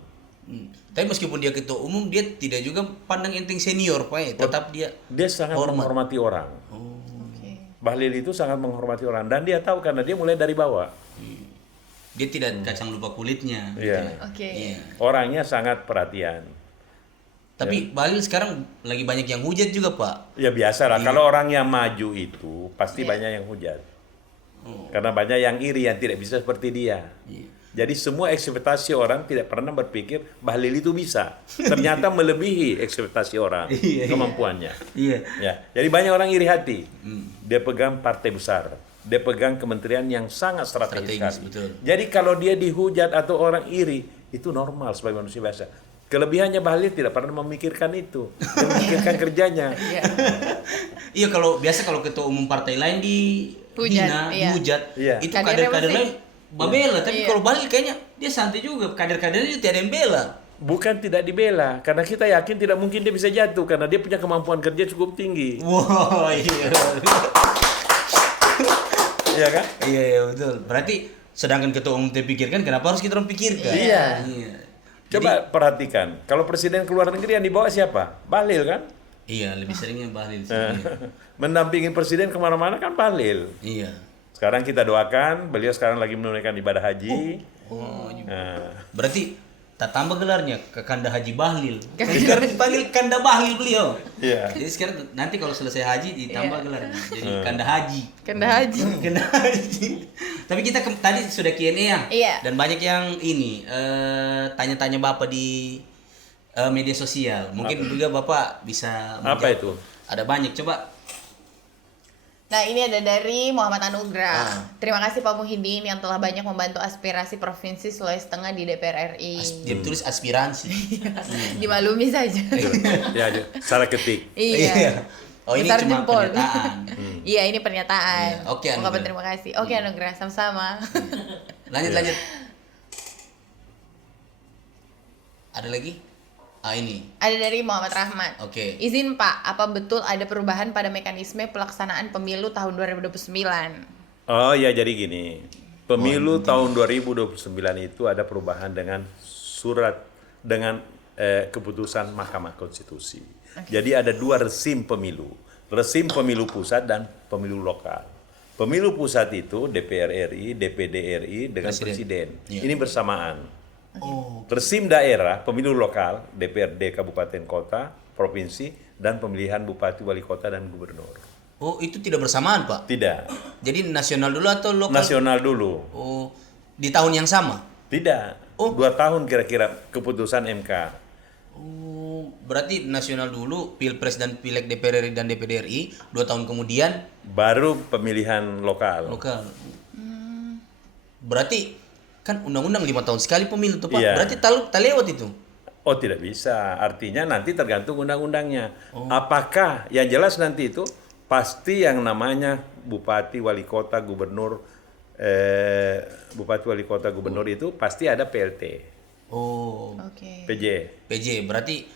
Tapi meskipun dia ketua umum, dia tidak juga pandang enteng senior, Pak ya. Tetap dia sangat menghormati orang. Bahlil itu sangat menghormati orang dan dia tahu karena dia mulai dari bawah. Dia tidak kacang lupa kulitnya. Iya. Orangnya sangat perhatian. Tapi Bahlil sekarang lagi banyak yang hujat juga, Pak. Ya biasa lah, kalau orang yang maju itu pasti banyak yang hujat. Karena banyak yang iri yang tidak bisa seperti dia. Jadi semua ekspektasi orang tidak pernah berpikir Bahlil itu bisa. Ternyata melebihi ekspektasi orang kemampuannya. Ya. Jadi banyak orang iri hati. Dia pegang partai besar. Dia pegang kementerian yang sangat strategis. Betul. Jadi kalau dia dihujat atau orang iri, itu normal sebagai manusia biasa. Kelebihannya Bahlil tidak pernah memikirkan itu. Dia memikirkan kerjanya. Iya, kalau ketua umum partai lain dihujat, itu kader-kader lain membela. Tapi kalau Bahlil kayaknya dia santai juga, kader-kadernya tidak ada yang bela. Bukan tidak dibela, karena kita yakin tidak mungkin dia bisa jatuh karena dia punya kemampuan kerja cukup tinggi. Wow, iya. Iya kan? Iya betul. Berarti sedangkan ketua umum terpikirkan, kenapa harus kita orang pikirkan? Iya. Coba perhatikan, kalau presiden keluar negeri yang dibawa siapa? Bahlil kan? Iya, lebih seringnya Bahlil. Mendampingi presiden kemana-mana kan Bahlil. Iya. Sekarang kita doakan, beliau sekarang lagi menunaikan ibadah haji. Berarti tak tambah gelarnya ke Kanda Haji Bahlil. Sekarang dipanggil Kanda Bahlil beliau. Iya. Jadi sekarang nanti kalau selesai haji ditambah gelarnya. Jadi Kanda Haji. Kanda Haji. Kanda Haji. Tapi kita tadi sudah Q&A ya. Iya. Dan banyak yang ini tanya-tanya Bapak di media sosial. Mungkin juga Bapak bisa menjawab. Apa itu? Ada banyak, coba. Nah, ini ada dari Muhammad Anugrah. Terima kasih Pak Muhyiddin yang telah banyak membantu aspirasi Provinsi Sulawesi Tengah di DPR RI. Dia tulis aspirasi. Dimaklumi saja. Ya, salah ketik. Iya. Oh, ini Besar cuma jempol. pernyataan. Iya, ini pernyataan. Oke, Anugrah. Terima kasih. Oke, Anugrah, sama-sama. Lanjut. Ada lagi? Ini. Ada dari Muhammad Rahmat. Oke. Izin Pak, apa betul ada perubahan pada mekanisme pelaksanaan pemilu tahun 2029? Oh ya, jadi gini. Pemilu tahun 2029 itu ada perubahan dengan keputusan Mahkamah Konstitusi. Jadi ada 2 rezim pemilu. Rezim pemilu pusat dan pemilu lokal. Pemilu pusat itu DPR RI, DPD RI dengan Presiden. Ya. Ini bersamaan. Rezim daerah, pemilu lokal, DPRD kabupaten kota, provinsi, dan pemilihan bupati, wali kota, dan gubernur. Oh, itu tidak bersamaan, Pak? Tidak. Jadi nasional dulu atau lokal? Nasional dulu. Oh, di tahun yang sama? Tidak. 2 tahun kira-kira keputusan MK. Oh, berarti nasional dulu, Pilpres dan Pileg DPR RI dan DPD RI, 2 tahun kemudian baru pemilihan lokal. Berarti kan undang-undang 5 tahun sekali pemilu tuh, Pak. Iya. Berarti lewat itu. Oh, tidak bisa. Artinya nanti tergantung undang-undangnya. Apakah yang jelas nanti itu pasti yang namanya bupati, wali kota, gubernur, itu pasti ada PLT. Oh. Oke. PJ. Berarti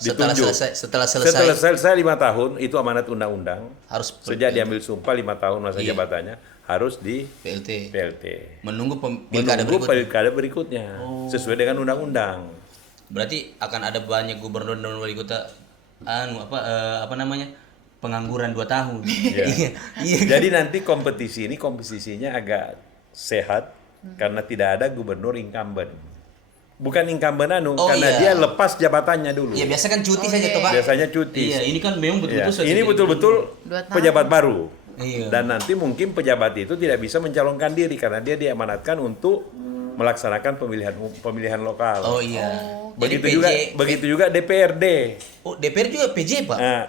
Ditunjuk. setelah Setelah selesai 5 tahun itu amanat undang-undang. harus Sejak diambil sumpah 5 tahun masa jabatannya harus di PLT. Menunggu Pilkada pilkada berikutnya sesuai dengan undang-undang. Berarti akan ada banyak gubernur dan wali kota pengangguran 2 tahun. Iya. Jadi nanti kompetisinya agak sehat karena tidak ada gubernur incumbent. Bukan incumbent karena dia lepas jabatannya dulu. Iya, biasa kan cuti saja toh, Pak. Biasanya cuti. Iya, ini kan memang betul-betul Ini betul-betul pejabat baru. Iya. Dan nanti mungkin pejabat itu tidak bisa mencalonkan diri karena dia diamanatkan untuk melaksanakan pemilihan lokal. Oh iya. Begitu juga DPRD. Oh, DPR juga PJ, Pak? Nah,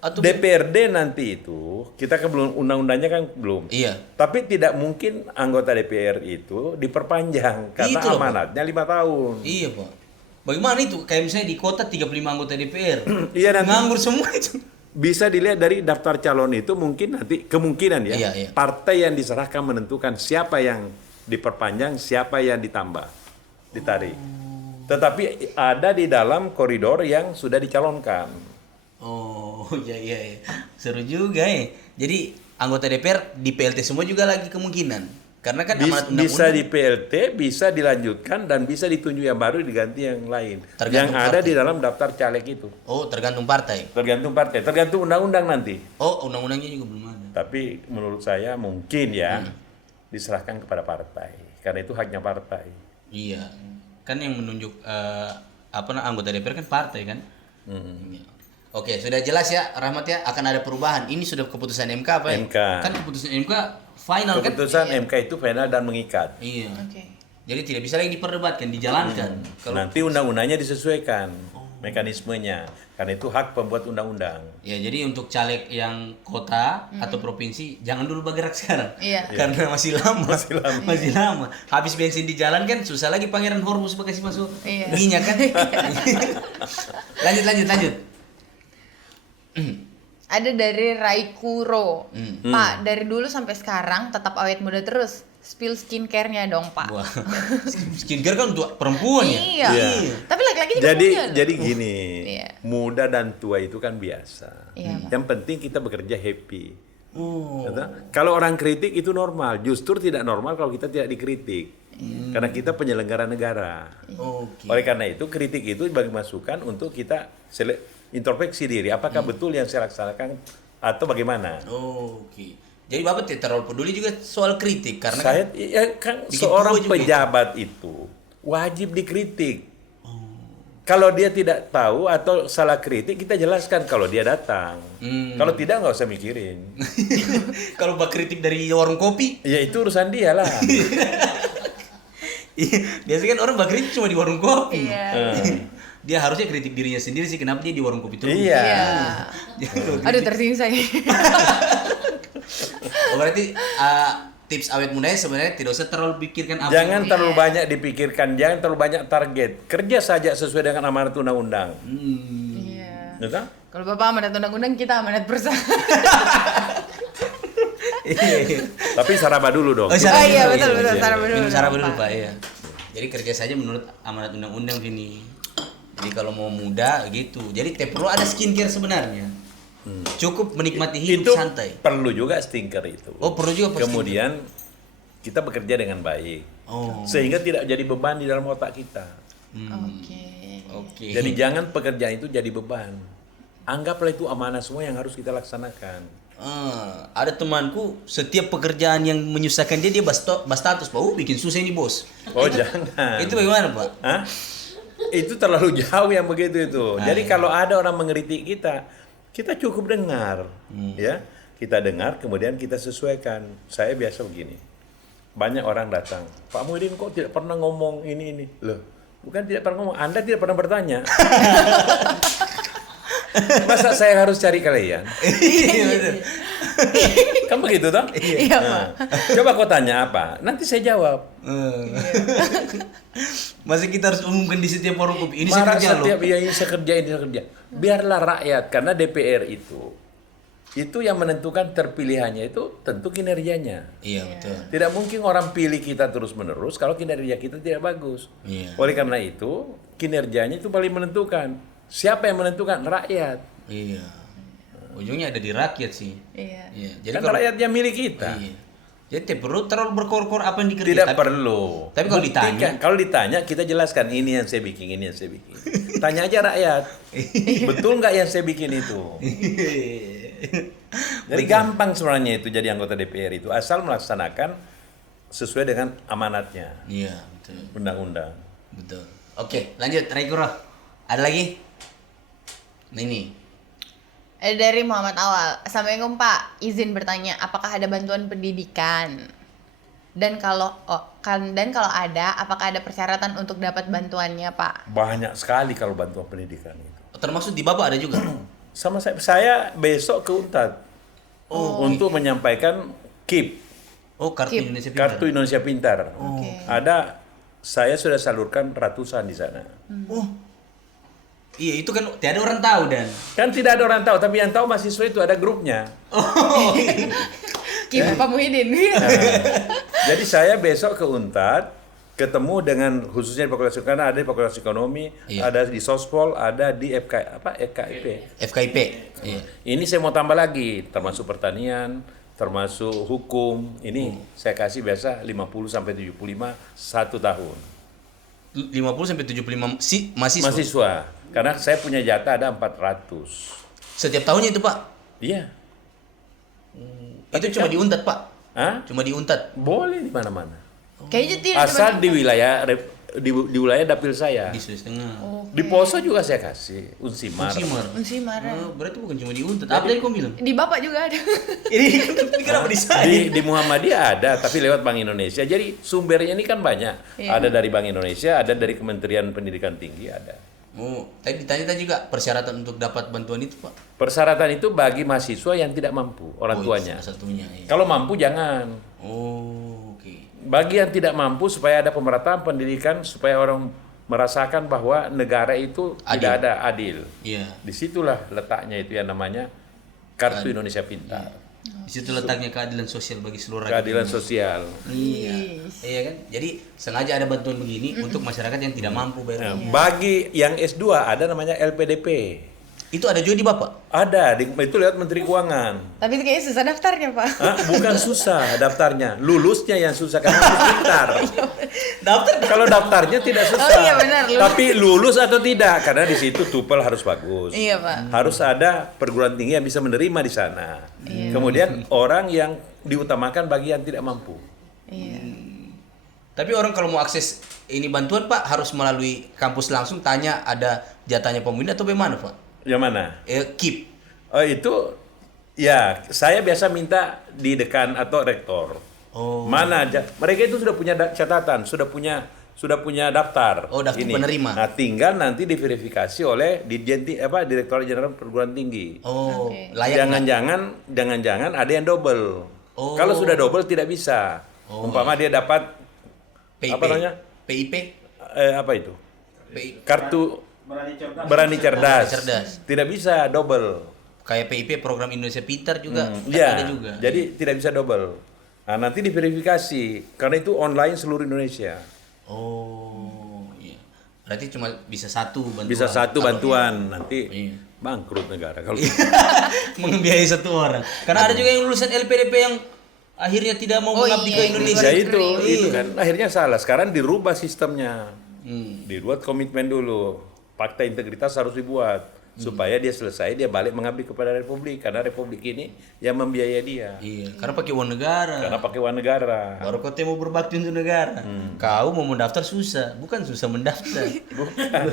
DPRD nanti itu kita kan belum, undang-undangnya kan belum. Iya. Tapi tidak mungkin anggota DPR itu diperpanjang karena Itu loh, amanatnya 5 tahun. Iya, Pak. Bagaimana itu? Kayak misalnya di kota 35 anggota DPR. Iya, nanti nganggur semua itu. bisa dilihat dari daftar calon itu mungkin nanti kemungkinan Iya. partai yang diserahkan menentukan siapa yang diperpanjang, siapa yang ditarik. Tetapi ada di dalam koridor yang sudah dicalonkan. Oh, iya. Seru juga ya. Jadi anggota DPR di PLT semua juga lagi kemungkinan. Karena kan amanat undang-undang bisa di PLT, bisa dilanjutkan dan bisa ditunjuk yang baru diganti yang lain. Tergantung yang ada partai. di dalam daftar caleg itu. Oh, tergantung partai. Tergantung undang-undang nanti. Oh, undang-undangnya juga belum ada. Tapi menurut saya mungkin diserahkan kepada partai. Karena itu haknya partai. Iya. Kan yang menunjuk anggota DPR kan partai kan? Iya. Oke, sudah jelas ya Rahmat ya, akan ada perubahan. Ini sudah keputusan MK apa ya? MK. Kan keputusan MK final kan? Keputusan MK itu final dan mengikat. Iya. Jadi tidak bisa lagi diperdebatkan, dijalankan. Nanti undang-undangnya disesuaikan mekanismenya. Karena itu hak pembuat undang-undang. Ya, jadi untuk caleg yang kota atau provinsi jangan dulu bergerak sekarang. Iya. Karena masih lama. Habis bensin di jalan kan susah lagi Pangeran Hormuz kasih masuk minyak kan. lanjut. Ada dari Raikuro. Pak, dari dulu sampai sekarang tetap awet muda terus. Spill skincare-nya dong, Pak. Wah. Skincare kan untuk perempuan ya? Iya. Tapi laki-laki juga punya. Jadi gini, muda dan tua itu kan biasa. Iya, yang penting kita bekerja happy. Kalau orang kritik itu normal, justru tidak normal kalau kita tidak dikritik. Karena kita penyelenggara negara. Oleh karena itu kritik itu bagi masukan untuk kita introspeksi diri, apakah betul yang saya laksanakan atau bagaimana? Jadi Bapak tidak terlalu peduli juga soal kritik karena saya kan seorang pejabat itu wajib dikritik. Kalau dia tidak tahu atau salah kritik, kita jelaskan kalau dia datang. Kalau tidak, nggak usah mikirin. Kalau Bapak kritik dari warung kopi, ya itu urusan dia lah. Biasanya kan orang Bapak kritik cuma di warung kopi. Dia harusnya kritik dirinya sendiri sih, kenapa dia di warung kopi terus. Iya. Aduh, tersinggung saya. berarti tips awet mudanya sebenarnya tidak usah terlalu pikirkan apa. Jangan terlalu banyak dipikirkan, jangan terlalu banyak target. Kerja saja sesuai dengan amanat undang-undang. Iya. Betul? Kalau Bapak amanat undang-undang, kita amanat perusahaan. Tapi saraba dulu dong. Iya betul saraba dulu. Minum saraba dulu Pak, iya. Jadi kerja saja menurut amanat undang-undang ini. Jadi kalau mau muda gitu. Jadi tidak perlu ada skincare sebenarnya. Cukup menikmati hidup santai. Perlu juga skincare itu. Oh, perlu juga. Kemudian kita bekerja dengan baik. Sehingga tidak jadi beban di dalam otak kita. Oke. Jadi jangan pekerjaan itu jadi beban. Anggaplah itu amanah semua yang harus kita laksanakan. Ada temanku setiap pekerjaan yang menyusahkan dia status Pak. Bikin susah ini bos. Oh jangan. Itu bagaimana Pak? Itu terlalu jauh yang begitu itu. Jadi kalau ada orang mengkritik kita cukup dengar, ya. Kita dengar, kemudian kita sesuaikan. Saya biasa begini. Banyak orang datang, Pak Muhyiddin kok tidak pernah ngomong ini. Loh, bukan tidak pernah ngomong, Anda tidak pernah bertanya. Masa saya harus cari kalian? Kan begitu toh? Iya, Pak. Coba kau tanya apa? Nanti saya jawab. Masa kita harus umumkan di setiap forum kopi. Ini saya kerja loh. Ini saya kerja. Biarlah rakyat, karena DPR itu yang menentukan terpilihannya itu tentu kinerjanya. Iya betul. Tidak mungkin orang pilih kita terus-menerus kalau kinerja kita tidak bagus. Iya. Oleh karena itu kinerjanya itu paling menentukan. Siapa yang menentukan? Rakyat. Iya. Ujungnya ada di rakyat sih. Iya. Jadi kan rakyat yang milih kita. Iya. Jadi tidak perlu terlalu berkor-kor apa yang dikerjakan. Tidak perlu. Tapi kalau ditanya, kita jelaskan ini yang saya bikin, ini yang saya bikin. Tanya aja rakyat. Betul nggak yang saya bikin itu? Jadi gampang sebenarnya itu jadi anggota DPR itu asal melaksanakan sesuai dengan amanatnya. Iya, betul. Undang-undang. Betul. Oke, lanjut Raikuro. Ada lagi? Nah ini. Dari Muhammad Awal. Assalamualaikum Pak, izin bertanya, apakah ada bantuan pendidikan? Dan kalau ada, apakah ada persyaratan untuk dapat bantuannya Pak? Banyak sekali kalau bantuan pendidikan itu. Termasuk di Bapak ada juga? Sama saya besok ke UNTAD untuk menyampaikan KIP. Kartu Indonesia Pintar. Kartu Indonesia Pintar. Ada, saya sudah salurkan ratusan di sana. Iya, itu kan tidak ada orang tahu dan. Kan tidak ada orang tahu, tapi yang tahu mahasiswa itu ada grupnya. Pak Muhyiddin. Jadi saya besok ke UNTAD, ketemu dengan khususnya di Fakultas Ekonomi, ada di Fakultas Ekonomi, ada di Sospol, ada di FKIP. Iya. Ini saya mau tambah lagi, termasuk pertanian, termasuk hukum. Ini saya kasih biasa 50 sampai 75 1 tahun. 50 sampai 75 mahasiswa. Karena saya punya jatah ada 400. Setiap tahunnya itu, Pak? Iya. Itu cuma di UNTAD, Pak? Cuma di UNTAD? Boleh di mana-mana. Kayaknya tidak. Asal di wilayah dapil saya. Di Sulawesi Tengah. Di Poso juga saya kasih Unsimar. Berarti bukan cuma di UNTAD. Apa tadi kau bilang? Di Bapak juga ada. Ini kenapa di saya? Di Muhammadiyah ada, tapi lewat Bank Indonesia. Jadi sumbernya ini kan banyak. Ada dari Bank Indonesia, ada dari Kementerian Pendidikan Tinggi, ada. Tadi ditanya juga persyaratan untuk dapat bantuan itu, Pak? Persyaratan itu bagi mahasiswa yang tidak mampu, orang tuanya. Satunya, iya. Kalau mampu jangan. Oke. Bagi yang tidak mampu supaya ada pemerataan pendidikan, supaya orang merasakan bahwa negara itu tidak ada adil. Iya. Disitulah letaknya itu yang namanya Kartu Indonesia Pintar. Di situ letaknya keadilan sosial bagi seluruh rakyat. Keadilan sosial. Iya kan? Jadi sengaja ada bantuan begini untuk masyarakat yang tidak mampu bayar. Bagi yang S2 ada namanya LPDP. Itu ada juga di Bapak? Ada, itu lewat Menteri Keuangan. Tapi itu kayaknya susah daftarnya, Pak. Bukan susah daftarnya, lulusnya yang susah karena harus pintar. Kalau daftarnya tidak susah. Oh iya benar. Tapi lulus atau tidak, karena di situ TOEFL harus bagus. Iya, Pak. Harus ada perguruan tinggi yang bisa menerima di sana. Kemudian orang yang diutamakan bagi yang tidak mampu. Iya. Tapi orang kalau mau akses ini bantuan, Pak, harus melalui kampus langsung tanya ada jatahnya pemerintah atau bagaimana, Pak? Yang mana? KIP. Itu ya saya biasa minta di dekan atau rektor. Mana aja? Mereka itu sudah punya catatan, sudah punya daftar. Daftar penerima. Nah, tinggal nanti diverifikasi oleh Direktorat Jenderal Perguruan Tinggi. Layak. Jangan-jangan ada yang double. Kalau sudah double tidak bisa. Umpama dia dapat PIP. apa namanya? PIP? Apa itu? Kartu Berani cerdas. Tidak bisa double. Kayak PIP program Indonesia Pintar juga ada juga. Jadi tidak bisa double. Nah, nanti diverifikasi karena itu online seluruh Indonesia. Iya. Berarti cuma bisa satu bantuan. Bisa satu bantuan, nanti bangkrut negara kalau membiayai satu orang. Karena ada juga yang lulusan LPDP yang akhirnya tidak mau mengabdi ke Indonesia. Itu kan akhirnya salah. Sekarang dirubah sistemnya. Dibuat komitmen dulu. Fakta integritas harus dibuat supaya dia selesai, dia balik mengabdi kepada Republik, karena Republik ini yang membiayai dia. Iya, karena pakai uang negara. Baru kau mau berbakti untuk negara. Kau mau mendaftar susah, bukan susah mendaftar. Bukan.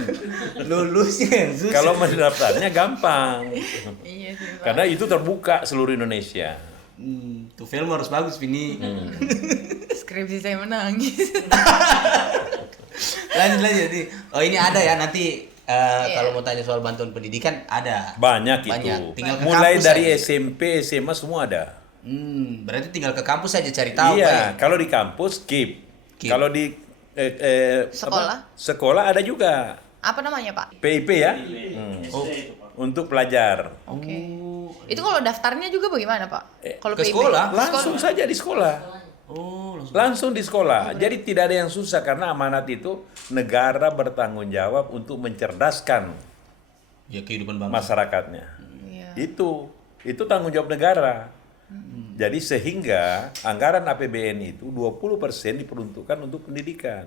Lulusnya yang susah. Kalau mendaftarnya gampang. Iya sih, karena itu terbuka seluruh Indonesia. Tuh film harus bagus ini. Skripsi saya menangis. lanjut. Oh, ini ada ya nanti. Kalau mau tanya soal bantuan pendidikan ada. Banyak. Tinggal mulai dari SMP, SMA semua ada. Berarti tinggal ke kampus saja cari tahu. Iya, kalau di kampus keep. Kalau di sekolah ada juga. Apa namanya, Pak? PIP ya. Untuk pelajar. Oke. Itu kalau daftarnya juga bagaimana, Pak? Kalau ke PIP? Sekolah? Langsung saja di sekolah. Langsung di sekolah. Jadi tidak ada yang susah karena amanat itu negara bertanggung jawab untuk mencerdaskan kehidupan bangsa, masyarakatnya. Itu tanggung jawab negara. Jadi sehingga anggaran APBN itu 20% diperuntukkan untuk pendidikan.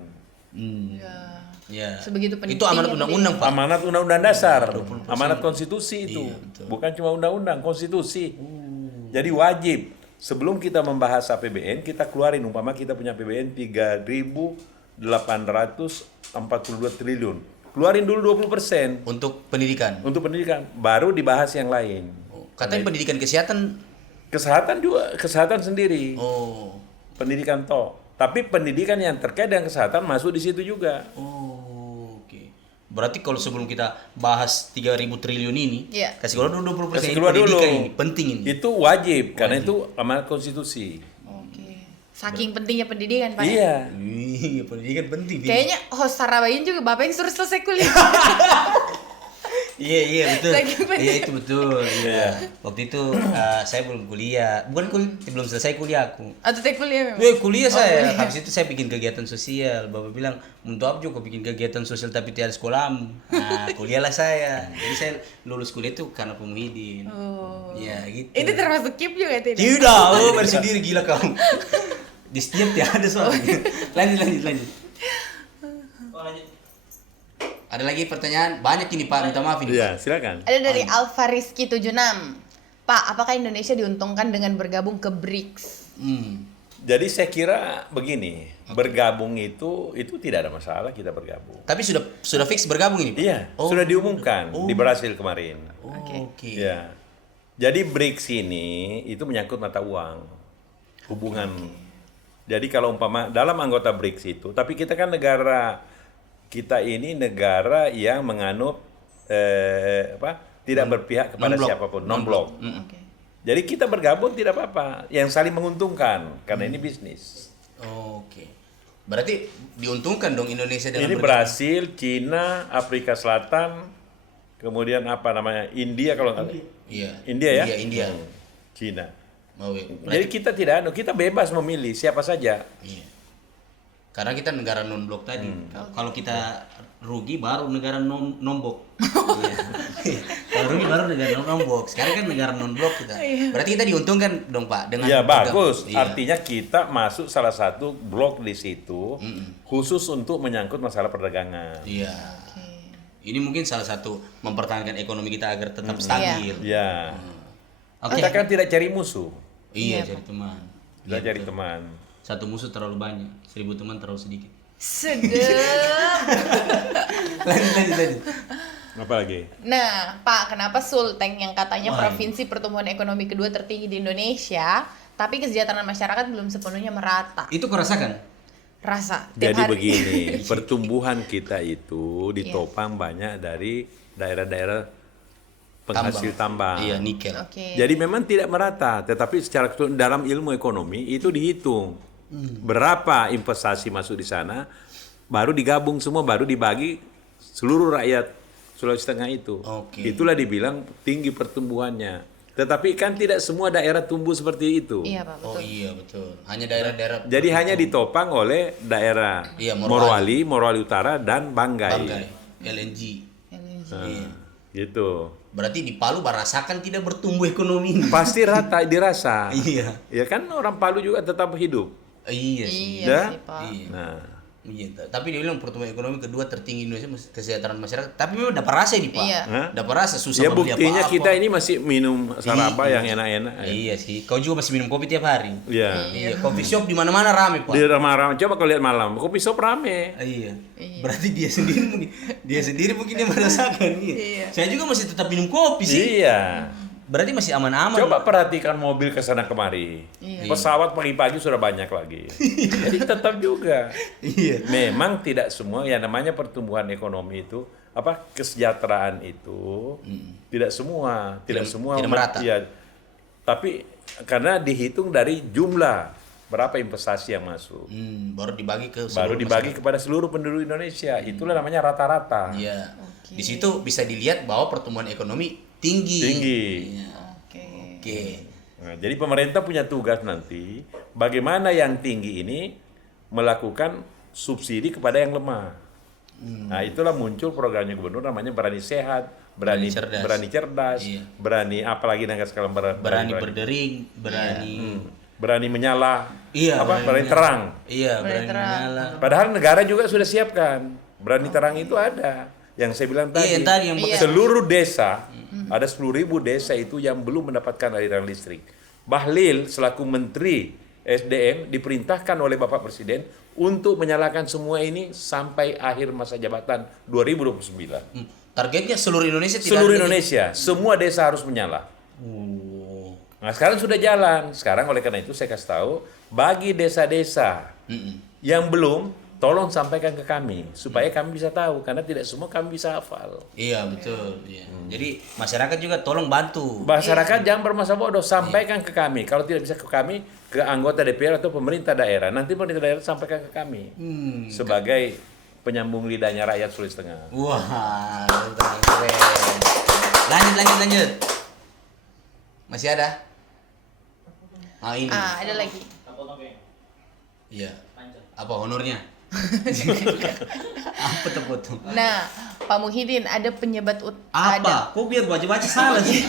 Sebegitu penting. Itu amanat undang-undang, Pak. Amanat undang-undang dasar. Amanat konstitusi itu. Bukan cuma undang-undang, konstitusi. Jadi wajib. Sebelum kita membahas APBN, kita keluarin umpama kita punya APBN 3.842 triliun. Keluarin dulu 20% untuk pendidikan. Baru dibahas yang lain. Katanya pendidikan kesehatan juga, kesehatan sendiri. Pendidikan Tapi pendidikan yang terkait dengan kesehatan masuk di situ juga. Berarti kalau sebelum kita bahas 3.000 triliun ini, kasih keluar dulu 20%. Kasih keluar dulu. Ini penting ini. Itu wajib, karena itu amanat konstitusi. Saking pentingnya pendidikan, Pak. Iya, pendidikan penting. Kayaknya host Sarabayin juga Bapak yang suruh selesai kuliah. Iya betul. Iya itu betul. Iya. Waktu itu saya belum kuliah. Belum selesai kuliah aku. Atau kuliah memang? Kuliah saya. Habis itu saya bikin kegiatan sosial. Bapak bilang, untuk apa juga bikin kegiatan sosial tapi tiada sekolah. Nah, kuliahlah saya. Jadi saya lulus kuliah itu karena Pak Muhyiddin. Iya gitu. Ini termasuk KIP juga tidak? Tidak, bersendiri gila kamu. Di setiap tiada soalnya. Lanjut. Ada lagi pertanyaan? Banyak ini Pak, minta maaf ini. Iya, silakan. Ada dari Alfa Rizky 76. Pak, apakah Indonesia diuntungkan dengan bergabung ke BRICS? Jadi saya kira begini, bergabung itu tidak ada masalah kita bergabung. Tapi sudah fix bergabung ini? Iya, sudah diumumkan di Brasil kemarin. Oke. Ya. Jadi BRICS ini itu menyangkut mata uang, hubungan. Jadi kalau umpama dalam anggota BRICS itu, tapi kita kan kita ini negara yang menganut tidak berpihak kepada siapapun, non-blok. Jadi kita bergabung tidak apa-apa, yang saling menguntungkan karena ini bisnis. Berarti diuntungkan dong Indonesia dengan ini Brasil, Cina, Afrika Selatan, kemudian India kalau nggak India ya? India. Cina. Jadi kita kita bebas memilih siapa saja. Karena kita negara non-blok tadi. Kalau kita rugi baru negara non-blok. Kalau rugi baru negara non-blok. Sekarang kan negara non-blok kita. Berarti kita diuntungkan dong Pak dengan bagus. Artinya kita masuk salah satu blok di situ khusus untuk menyangkut masalah perdagangan. Iya. Ini mungkin salah satu mempertahankan ekonomi kita agar tetap stabil. Iya. Kita kan tidak cari musuh. Iya, cari teman. Kita cari teman. Satu musuh terlalu banyak, 1000 teman terlalu sedikit. Sedap. Lanjut. Apa lagi? Nah, Pak, kenapa Sulteng yang katanya provinsi pertumbuhan ekonomi kedua tertinggi di Indonesia, tapi kesejahteraan masyarakat belum sepenuhnya merata? Itu kau rasakan? Rasa. Jadi begini, pertumbuhan kita itu ditopang banyak dari daerah-daerah penghasil tambang. Iya, nikel. Jadi memang tidak merata, tetapi secara keseluruhan dalam ilmu ekonomi itu dihitung berapa investasi masuk di sana, baru digabung semua, baru dibagi seluruh rakyat Sulawesi Tengah itu. Itulah dibilang tinggi pertumbuhannya. Tetapi kan tidak semua daerah tumbuh seperti itu. Iya, Pak, betul. Oh iya, betul. Hanya daerah-daerah. Jadi hanya ditopang oleh daerah Morowali Utara dan Banggai. LNG. Iya. Gitu. Berarti di Palu merasakan tidak bertumbuh ekonomi. Pasti rata dirasa. Iya. Ya kan orang Palu juga tetap hidup. Iya sih. Iya sih, Pak. Iya. Nah, iya. Tapi dia bilang pertumbuhan ekonomi kedua tertinggi Indonesia, kesejahteraan masyarakat. Tapi memang dapat rasa ini, Pak. Iya. Dapat rasa susah ya membeli apa-apa. buktinya kita ini masih minum saraba yang enak-enak. Iya sih. Kau juga masih minum kopi tiap hari. Iya. Iya. Coffee shop di mana-mana rame, Pak. Di ramah-ramah. Coba kau lihat malam, kopi shop rame. Iya. Berarti dia sendiri mungkin dia merasakan. Iya. Saya juga masih tetap minum kopi sih. Iya. Berarti masih aman-aman. Coba perhatikan mobil ke sana kemari. Pesawat pagi-pagi sudah banyak lagi. Jadi tetap juga. Iya. Memang tidak semua yang namanya pertumbuhan ekonomi itu kesejahteraan itu tidak semua tidak merata. Iya. Tapi karena dihitung dari jumlah berapa investasi yang masuk. Baru dibagi kepada seluruh penduduk Indonesia. Itulah namanya rata-rata. Iya. Di situ bisa dilihat bahwa pertumbuhan ekonomi tinggi. Ya. Oke. Nah, jadi pemerintah punya tugas nanti bagaimana yang tinggi ini melakukan subsidi kepada yang lemah. Nah, itulah muncul programnya gubernur namanya Berani Sehat, berani cerdas, berani apalagi nanti sekarang berani berdering, berani menyala, berani terang. Iya, berani menyala. Padahal negara juga sudah siapkan. Berani terang itu ada. Yang saya bilang tadi, seluruh desa, ada 10.000 desa itu yang belum mendapatkan aliran listrik. Bahlil selaku Menteri SDM diperintahkan oleh Bapak Presiden untuk menyalakan semua ini sampai akhir masa jabatan 2029. Targetnya seluruh Indonesia semua desa harus menyala. Nah, sekarang sudah jalan. Sekarang oleh karena itu saya kasih tahu, bagi desa-desa yang belum, tolong sampaikan ke kami supaya kami bisa tahu, karena tidak semua kami bisa hafal. Iya, betul. Iya. Jadi masyarakat juga tolong bantu. Masyarakat jangan bermasa bodoh, sampaikan ke kami. Kalau tidak bisa ke kami, ke anggota DPR atau pemerintah daerah. Nanti pemerintah daerah sampaikan ke kami sebagai penyambung lidahnya rakyat Sulawesi Tengah. Wah, keren. Lanjut. Masih ada? Ini. Ada lagi. Iya. Apa honornya? Apa terpotong? Nah, Pak Muhyiddin, ada penyebab apa? Kok biar baca-baca salah sih?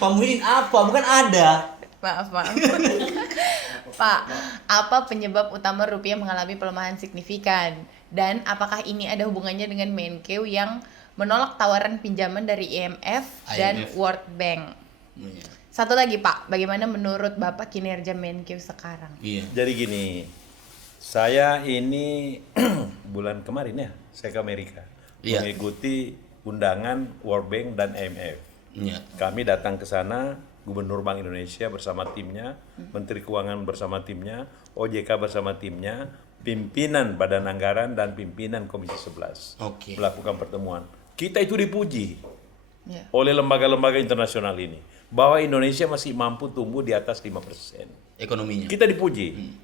Pak Muhyiddin apa? Bukan ada. Maaf. Pak, apa penyebab utama rupiah mengalami pelemahan signifikan? Dan apakah ini ada hubungannya dengan Menkeu yang menolak tawaran pinjaman dari IMF dan World Bank? Satu lagi, Pak, bagaimana menurut Bapak kinerja Menkeu sekarang? Iya. Jadi gini, saya ini bulan kemarin saya ke Amerika mengikuti undangan World Bank dan IMF. Kami datang ke sana, Gubernur Bank Indonesia bersama timnya, Menteri Keuangan bersama timnya, OJK bersama timnya, pimpinan Badan Anggaran dan pimpinan Komisi 11 melakukan pertemuan. Kita itu dipuji oleh lembaga-lembaga internasional ini bahwa Indonesia masih mampu tumbuh di atas 5% ekonominya. Kita dipuji,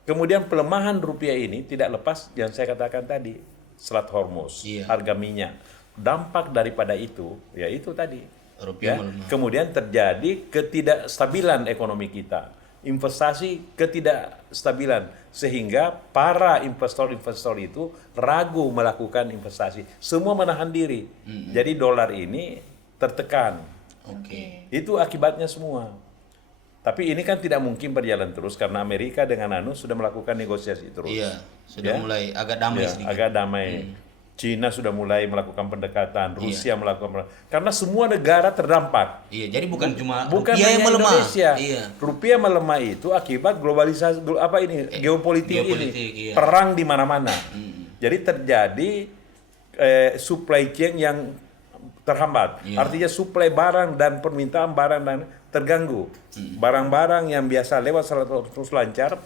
Kemudian pelemahan rupiah ini tidak lepas yang saya katakan tadi, Selat Hormuz, harga minyak. Dampak daripada itu, yaitu tadi. Rupiah melemah. Kemudian terjadi ketidakstabilan ekonomi kita, investasi ketidakstabilan, sehingga para investor itu ragu melakukan investasi. Semua menahan diri. Jadi dolar ini tertekan. Itu akibatnya semua. Tapi ini kan tidak mungkin berjalan terus karena Amerika dengan sudah melakukan negosiasi terus. Iya, sudah mulai agak damai sedikit. Agak damai. Cina sudah mulai melakukan pendekatan, Rusia melakukan karena semua negara terdampak. Iya, jadi bukan rupiah yang melemah. Indonesia. Rupiah melemah itu akibat globalisasi geopolitik ini. Perang di mana-mana. Jadi terjadi supply chain yang terhambat. Artinya suplai barang dan permintaan barang dan terganggu. Barang-barang yang biasa lewat terus lancar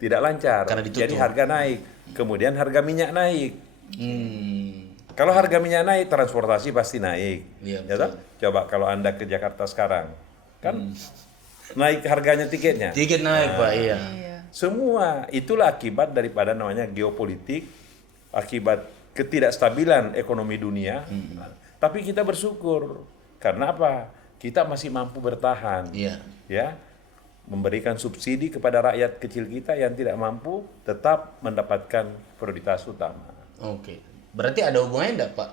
tidak lancar. Jadi harga naik. Kemudian harga minyak naik. Kalau harga minyak naik, transportasi pasti naik. Iya, Ya toh? Coba kalau Anda ke Jakarta sekarang, kan naik harganya tiketnya. Tiket naik, Pak, iya. Semua itulah akibat daripada namanya geopolitik, akibat ketidakstabilan ekonomi dunia. Tapi kita bersyukur karena apa? Kita masih mampu bertahan. Iya. Ya. Memberikan subsidi kepada rakyat kecil kita yang tidak mampu tetap mendapatkan prioritas utama. Oke. Berarti ada hubungannya enggak, Pak?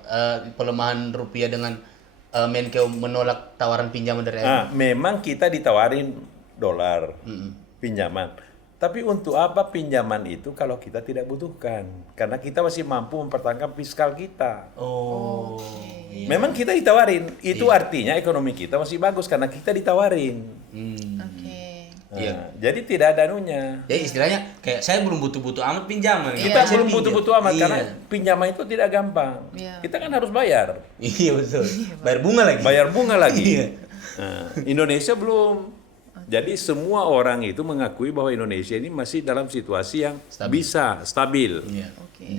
Pelemahan rupiah dengan Menkeu menolak tawaran pinjaman dari IMF? Memang kita ditawarin dolar pinjaman. Tapi untuk apa pinjaman itu kalau kita tidak butuhkan? Karena kita masih mampu mempertahankan fiskal kita. Oh. Iya. Memang kita ditawarin. Itu artinya ekonomi kita masih bagus karena kita ditawarin. Oke. Iya. Jadi tidak ada anunya. Jadi istilahnya kayak saya belum butuh-butuh amat pinjaman. Kita belum butuh-butuh amat karena pinjaman itu tidak gampang. Iya. Kita kan harus bayar. Iya betul. Bayar bunga lagi. Bayar bunga lagi. Indonesia belum. Jadi semua orang itu mengakui bahwa Indonesia ini masih dalam situasi yang bisa stabil. Iya.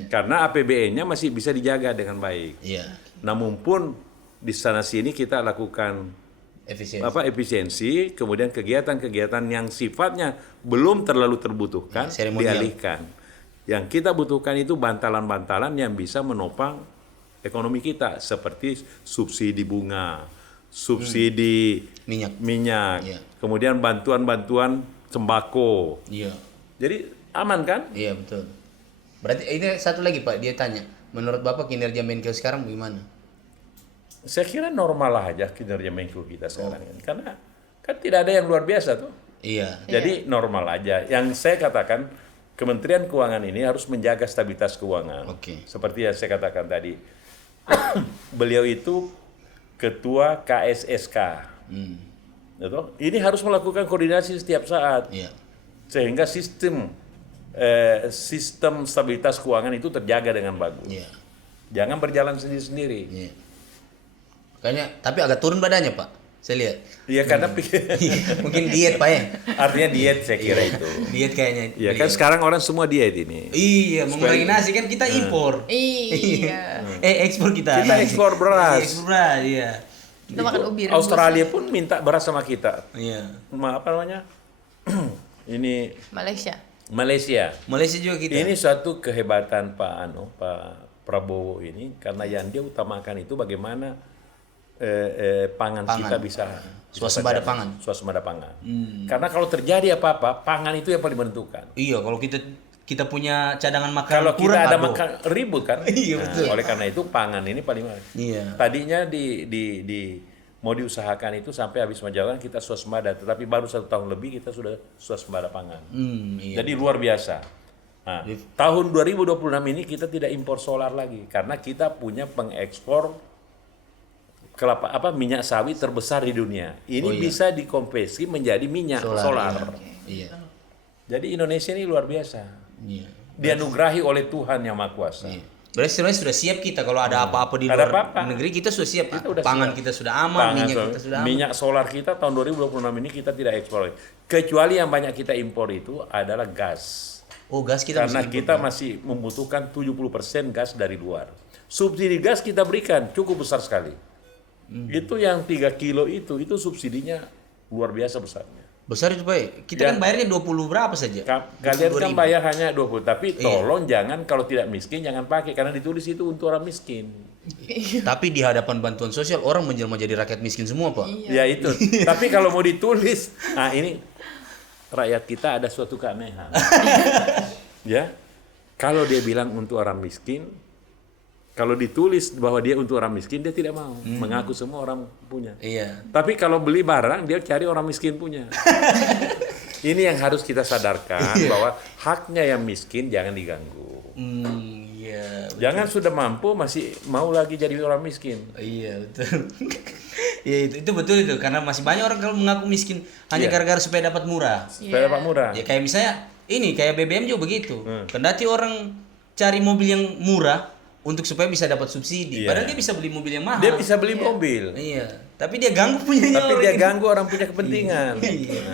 Karena APBN-nya masih bisa dijaga dengan baik. Iya. Namun pun di sana sini kita lakukan efisiensi, kemudian kegiatan-kegiatan yang sifatnya belum terlalu terbutuhkan dialihkan. Yang kita butuhkan itu bantalan-bantalan yang bisa menopang ekonomi kita seperti subsidi bunga, subsidi minyak, kemudian bantuan-bantuan sembako. Iya. Jadi aman kan? Iya betul. Berarti ini satu lagi Pak, dia tanya, menurut Bapak kinerja Menkeu sekarang bagaimana? Saya kira normal aja kinerja Menkeu kita sekarang ini. Karena kan tidak ada yang luar biasa tuh. Iya. Jadi normal aja. Yang saya katakan Kementerian Keuangan ini harus menjaga stabilitas keuangan. Seperti yang saya katakan tadi. Beliau itu ketua KSSK. Ini harus melakukan koordinasi setiap saat. Sehingga sistem stabilitas keuangan itu terjaga dengan bagus. Jangan berjalan sendiri-sendiri. Makanya, tapi agak turun badannya Pak, saya lihat. Iya karena mungkin diet Pak ya. Artinya diet saya kira itu. Diet kayaknya. Iya kan sekarang orang semua diet ini. Iya, mengurangi nasi kan kita impor. Iya. Ekspor kita. Kita ekspor beras. Ekspor beras, iya. Kita makan ubi rebus. Australia pun minta beras sama kita. Iya. Apa namanya? Ini Malaysia juga kita. Ini suatu kehebatan Pak Prabowo ini karena yang dia utamakan itu bagaimana pangan kita bisa swasembada pangan. Karena kalau terjadi apa-apa, pangan itu yang paling menentukan. Iya, kalau kita punya cadangan makan kalau kurang, kita ada makan ribut kan. Iya betul. Oleh karena itu pangan ini paling Iya. Tadinya di mau diusahakan itu sampai habis menjalankan kita swasembada, tetapi baru 1 tahun lebih kita sudah swasembada pangan. Iya. Jadi luar biasa. Nah, tahun 2026 ini kita tidak impor solar lagi karena kita punya pengekspor minyak sawit terbesar di dunia. Ini bisa dikonversi menjadi minyak solar. Iya. Jadi Indonesia ini luar biasa. Iya. Dianugerahi oleh Tuhan Yang Maha Kuasa. Iya. Berarti sebenarnya sudah siap kita kalau ada apa-apa di luar negeri kita sudah siap. Pangan kita sudah aman, minyak kita sudah aman. Minyak solar kita tahun 2026 ini kita tidak ekspor. Kecuali yang banyak kita impor itu adalah gas. Oh, gas kita karena kita masih membutuhkan 70% gas dari luar. Subsidi gas kita berikan cukup besar sekali. Itu yang 3 kilo itu subsidinya luar biasa besarnya. Besar itu Pak. Kita kan bayarnya 20 berapa saja? Kalian kan bayar hanya 20, tapi tolong jangan kalau tidak miskin jangan pakai karena ditulis itu untuk orang miskin. Tapi di hadapan bantuan sosial orang menjelma jadi rakyat miskin semua Pak. Ya itu. Tapi kalau mau ditulis, nah ini rakyat kita ada suatu keanehan. Ya. Kalau dia bilang untuk orang miskin, kalau ditulis bahwa dia untuk orang miskin, dia tidak mau. Mengaku semua orang punya. Iya. Tapi kalau beli barang, dia cari orang miskin punya. Ini yang harus kita sadarkan, bahwa haknya yang miskin jangan diganggu. Iya. Jangan sudah mampu, masih mau lagi jadi orang miskin. Iya, betul. Ya itu betul itu. Karena masih banyak orang kalau mengaku miskin, hanya gara-gara supaya dapat murah. Supaya dapat murah. Ya kayak misalnya, kayak BBM juga begitu. Kendati orang cari mobil yang murah, untuk supaya bisa dapat subsidi. Padahal dia bisa beli mobil yang mahal. Dia bisa beli mobil. Iya. Tapi dia ganggu punyanya. Tapi dia ganggu orang punya kepentingan. Iya.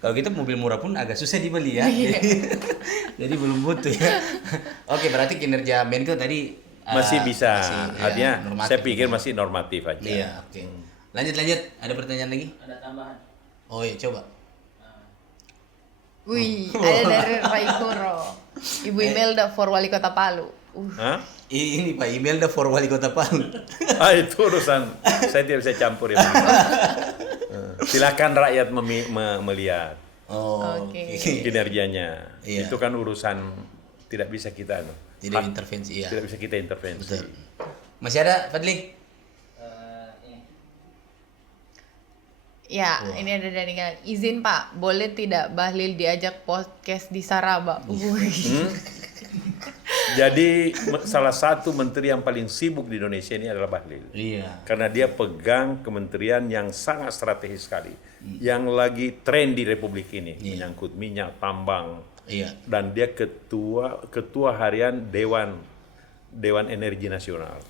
Kalau kita mobil murah pun agak susah dibeli ya. Jadi belum butuh ya. Oke, berarti kinerja Menkeu tadi masih bisa. Artinya saya pikir ya. Masih normatif aja. Iya, oke. Lanjut. Ada pertanyaan lagi? Ada tambahan. Oh iya, coba. Wih, ada dari Raikuro. Ibu Imelda for Wali Kota Palu. Hah? Ini Pak, Imelda for Wali Kota Palu. Itu urusan saya tidak bisa campur ya. Silakan rakyat melihat kinerjanya. Iya. Itu kan urusan tidak bisa kita intervensi. Iya. Tidak bisa kita intervensi. Betul. Masih ada, Fadli? Ya, ini ada dari izin Pak, boleh tidak Bahlil diajak podcast di Saraba? Jadi salah satu menteri yang paling sibuk di Indonesia ini adalah Bahlil. Iya. Karena dia pegang kementerian yang sangat strategis sekali, yang lagi tren di Republik ini, menyangkut minyak, tambang. Iya. Dan dia ketua harian Dewan Energi Nasional,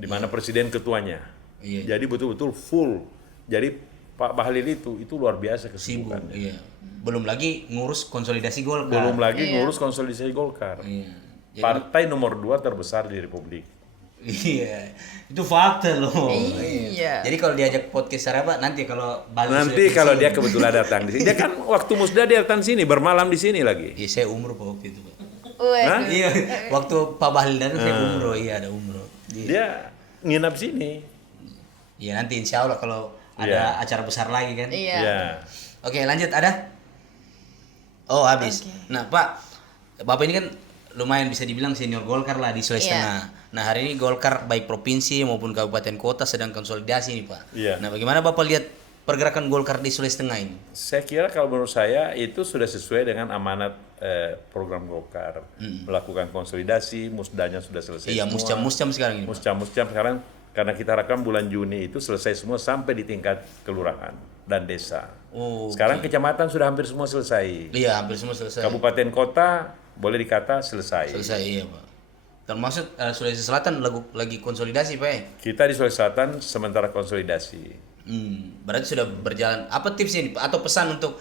di mana presiden ketuanya. Iya. Jadi betul-betul full. Jadi Pak Bahlil itu luar biasa kesibukannya. Iya. Belum lagi ngurus konsolidasi Golkar. Ngurus konsolidasi Golkar. Iya. Jadi, partai nomor 2 terbesar di Republik. Iya. Itu fakta loh. Iya. Jadi kalau diajak podcast Saraba nanti kalau kalau dia kebetulan datang di sini. Dia kan waktu musda dia datang sini, bermalam di sini lagi. Iya, saya umroh Pak waktu itu, Pak. Iya. Waktu Pak Bahlil datang saya umroh, ada umroh. Dia nginap sini. Iya, nanti insya Allah kalau ada acara besar lagi kan. Iya. Oke, lanjut, ada? Oh, habis. Okay. Nah, Pak, Bapak ini kan lumayan bisa dibilang senior Golkar lah di Sulawesi Tengah. Nah, hari ini Golkar baik provinsi maupun kabupaten kota sedang konsolidasi nih, Pak. Iya. Nah, bagaimana Bapak lihat pergerakan Golkar di Sulawesi Tengah ini? Saya kira kalau menurut saya itu sudah sesuai dengan amanat program Golkar. Melakukan konsolidasi, musdanya sudah selesai. Iya, muscam sekarang ini. Muscam sekarang. Karena kita harapkan bulan Juni itu selesai semua sampai di tingkat kelurahan dan desa. Sekarang kecamatan sudah hampir semua selesai. Iya, hampir semua selesai. Kabupaten kota boleh dikata selesai. Selesai, iya Pak. Termasuk Sulawesi Selatan lagi konsolidasi Pak. Kita di Sulawesi Selatan sementara konsolidasi. Berarti sudah berjalan. Apa tipsnya ini atau pesan untuk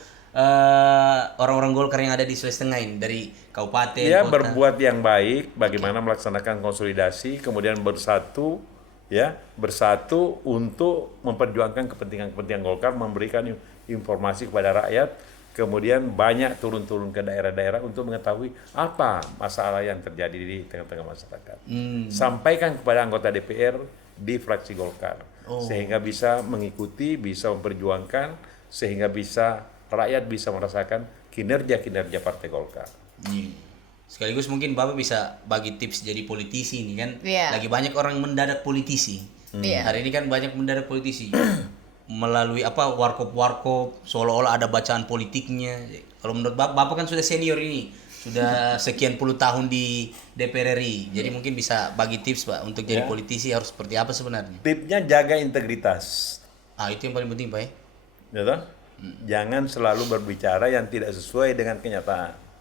orang-orang Golkar yang ada di Sulawesi Tengah ini dari kabupaten, kota? berbuat yang baik, bagaimana melaksanakan konsolidasi, kemudian bersatu untuk memperjuangkan kepentingan Golkar, memberikan informasi kepada rakyat, kemudian banyak turun ke daerah-daerah untuk mengetahui apa masalah yang terjadi di tengah-tengah masyarakat. Sampaikan kepada anggota DPR di fraksi Golkar, sehingga bisa mengikuti, bisa memperjuangkan, sehingga rakyat bisa merasakan kinerja Partai Golkar. Sekaligus mungkin Bapak bisa bagi tips jadi politisi ini kan. Lagi banyak orang mendadak politisi. Hari ini kan banyak mendadak politisi. Melalui warkop seolah-olah ada bacaan politiknya. Kalau menurut Bapak kan sudah senior ini. Sudah sekian puluh tahun di DPR RI. Jadi mungkin bisa bagi tips Pak untuk jadi politisi harus seperti apa sebenarnya. Tipsnya jaga integritas. Itu yang paling penting Pak ya. Jangan selalu berbicara yang tidak sesuai dengan kenyataan.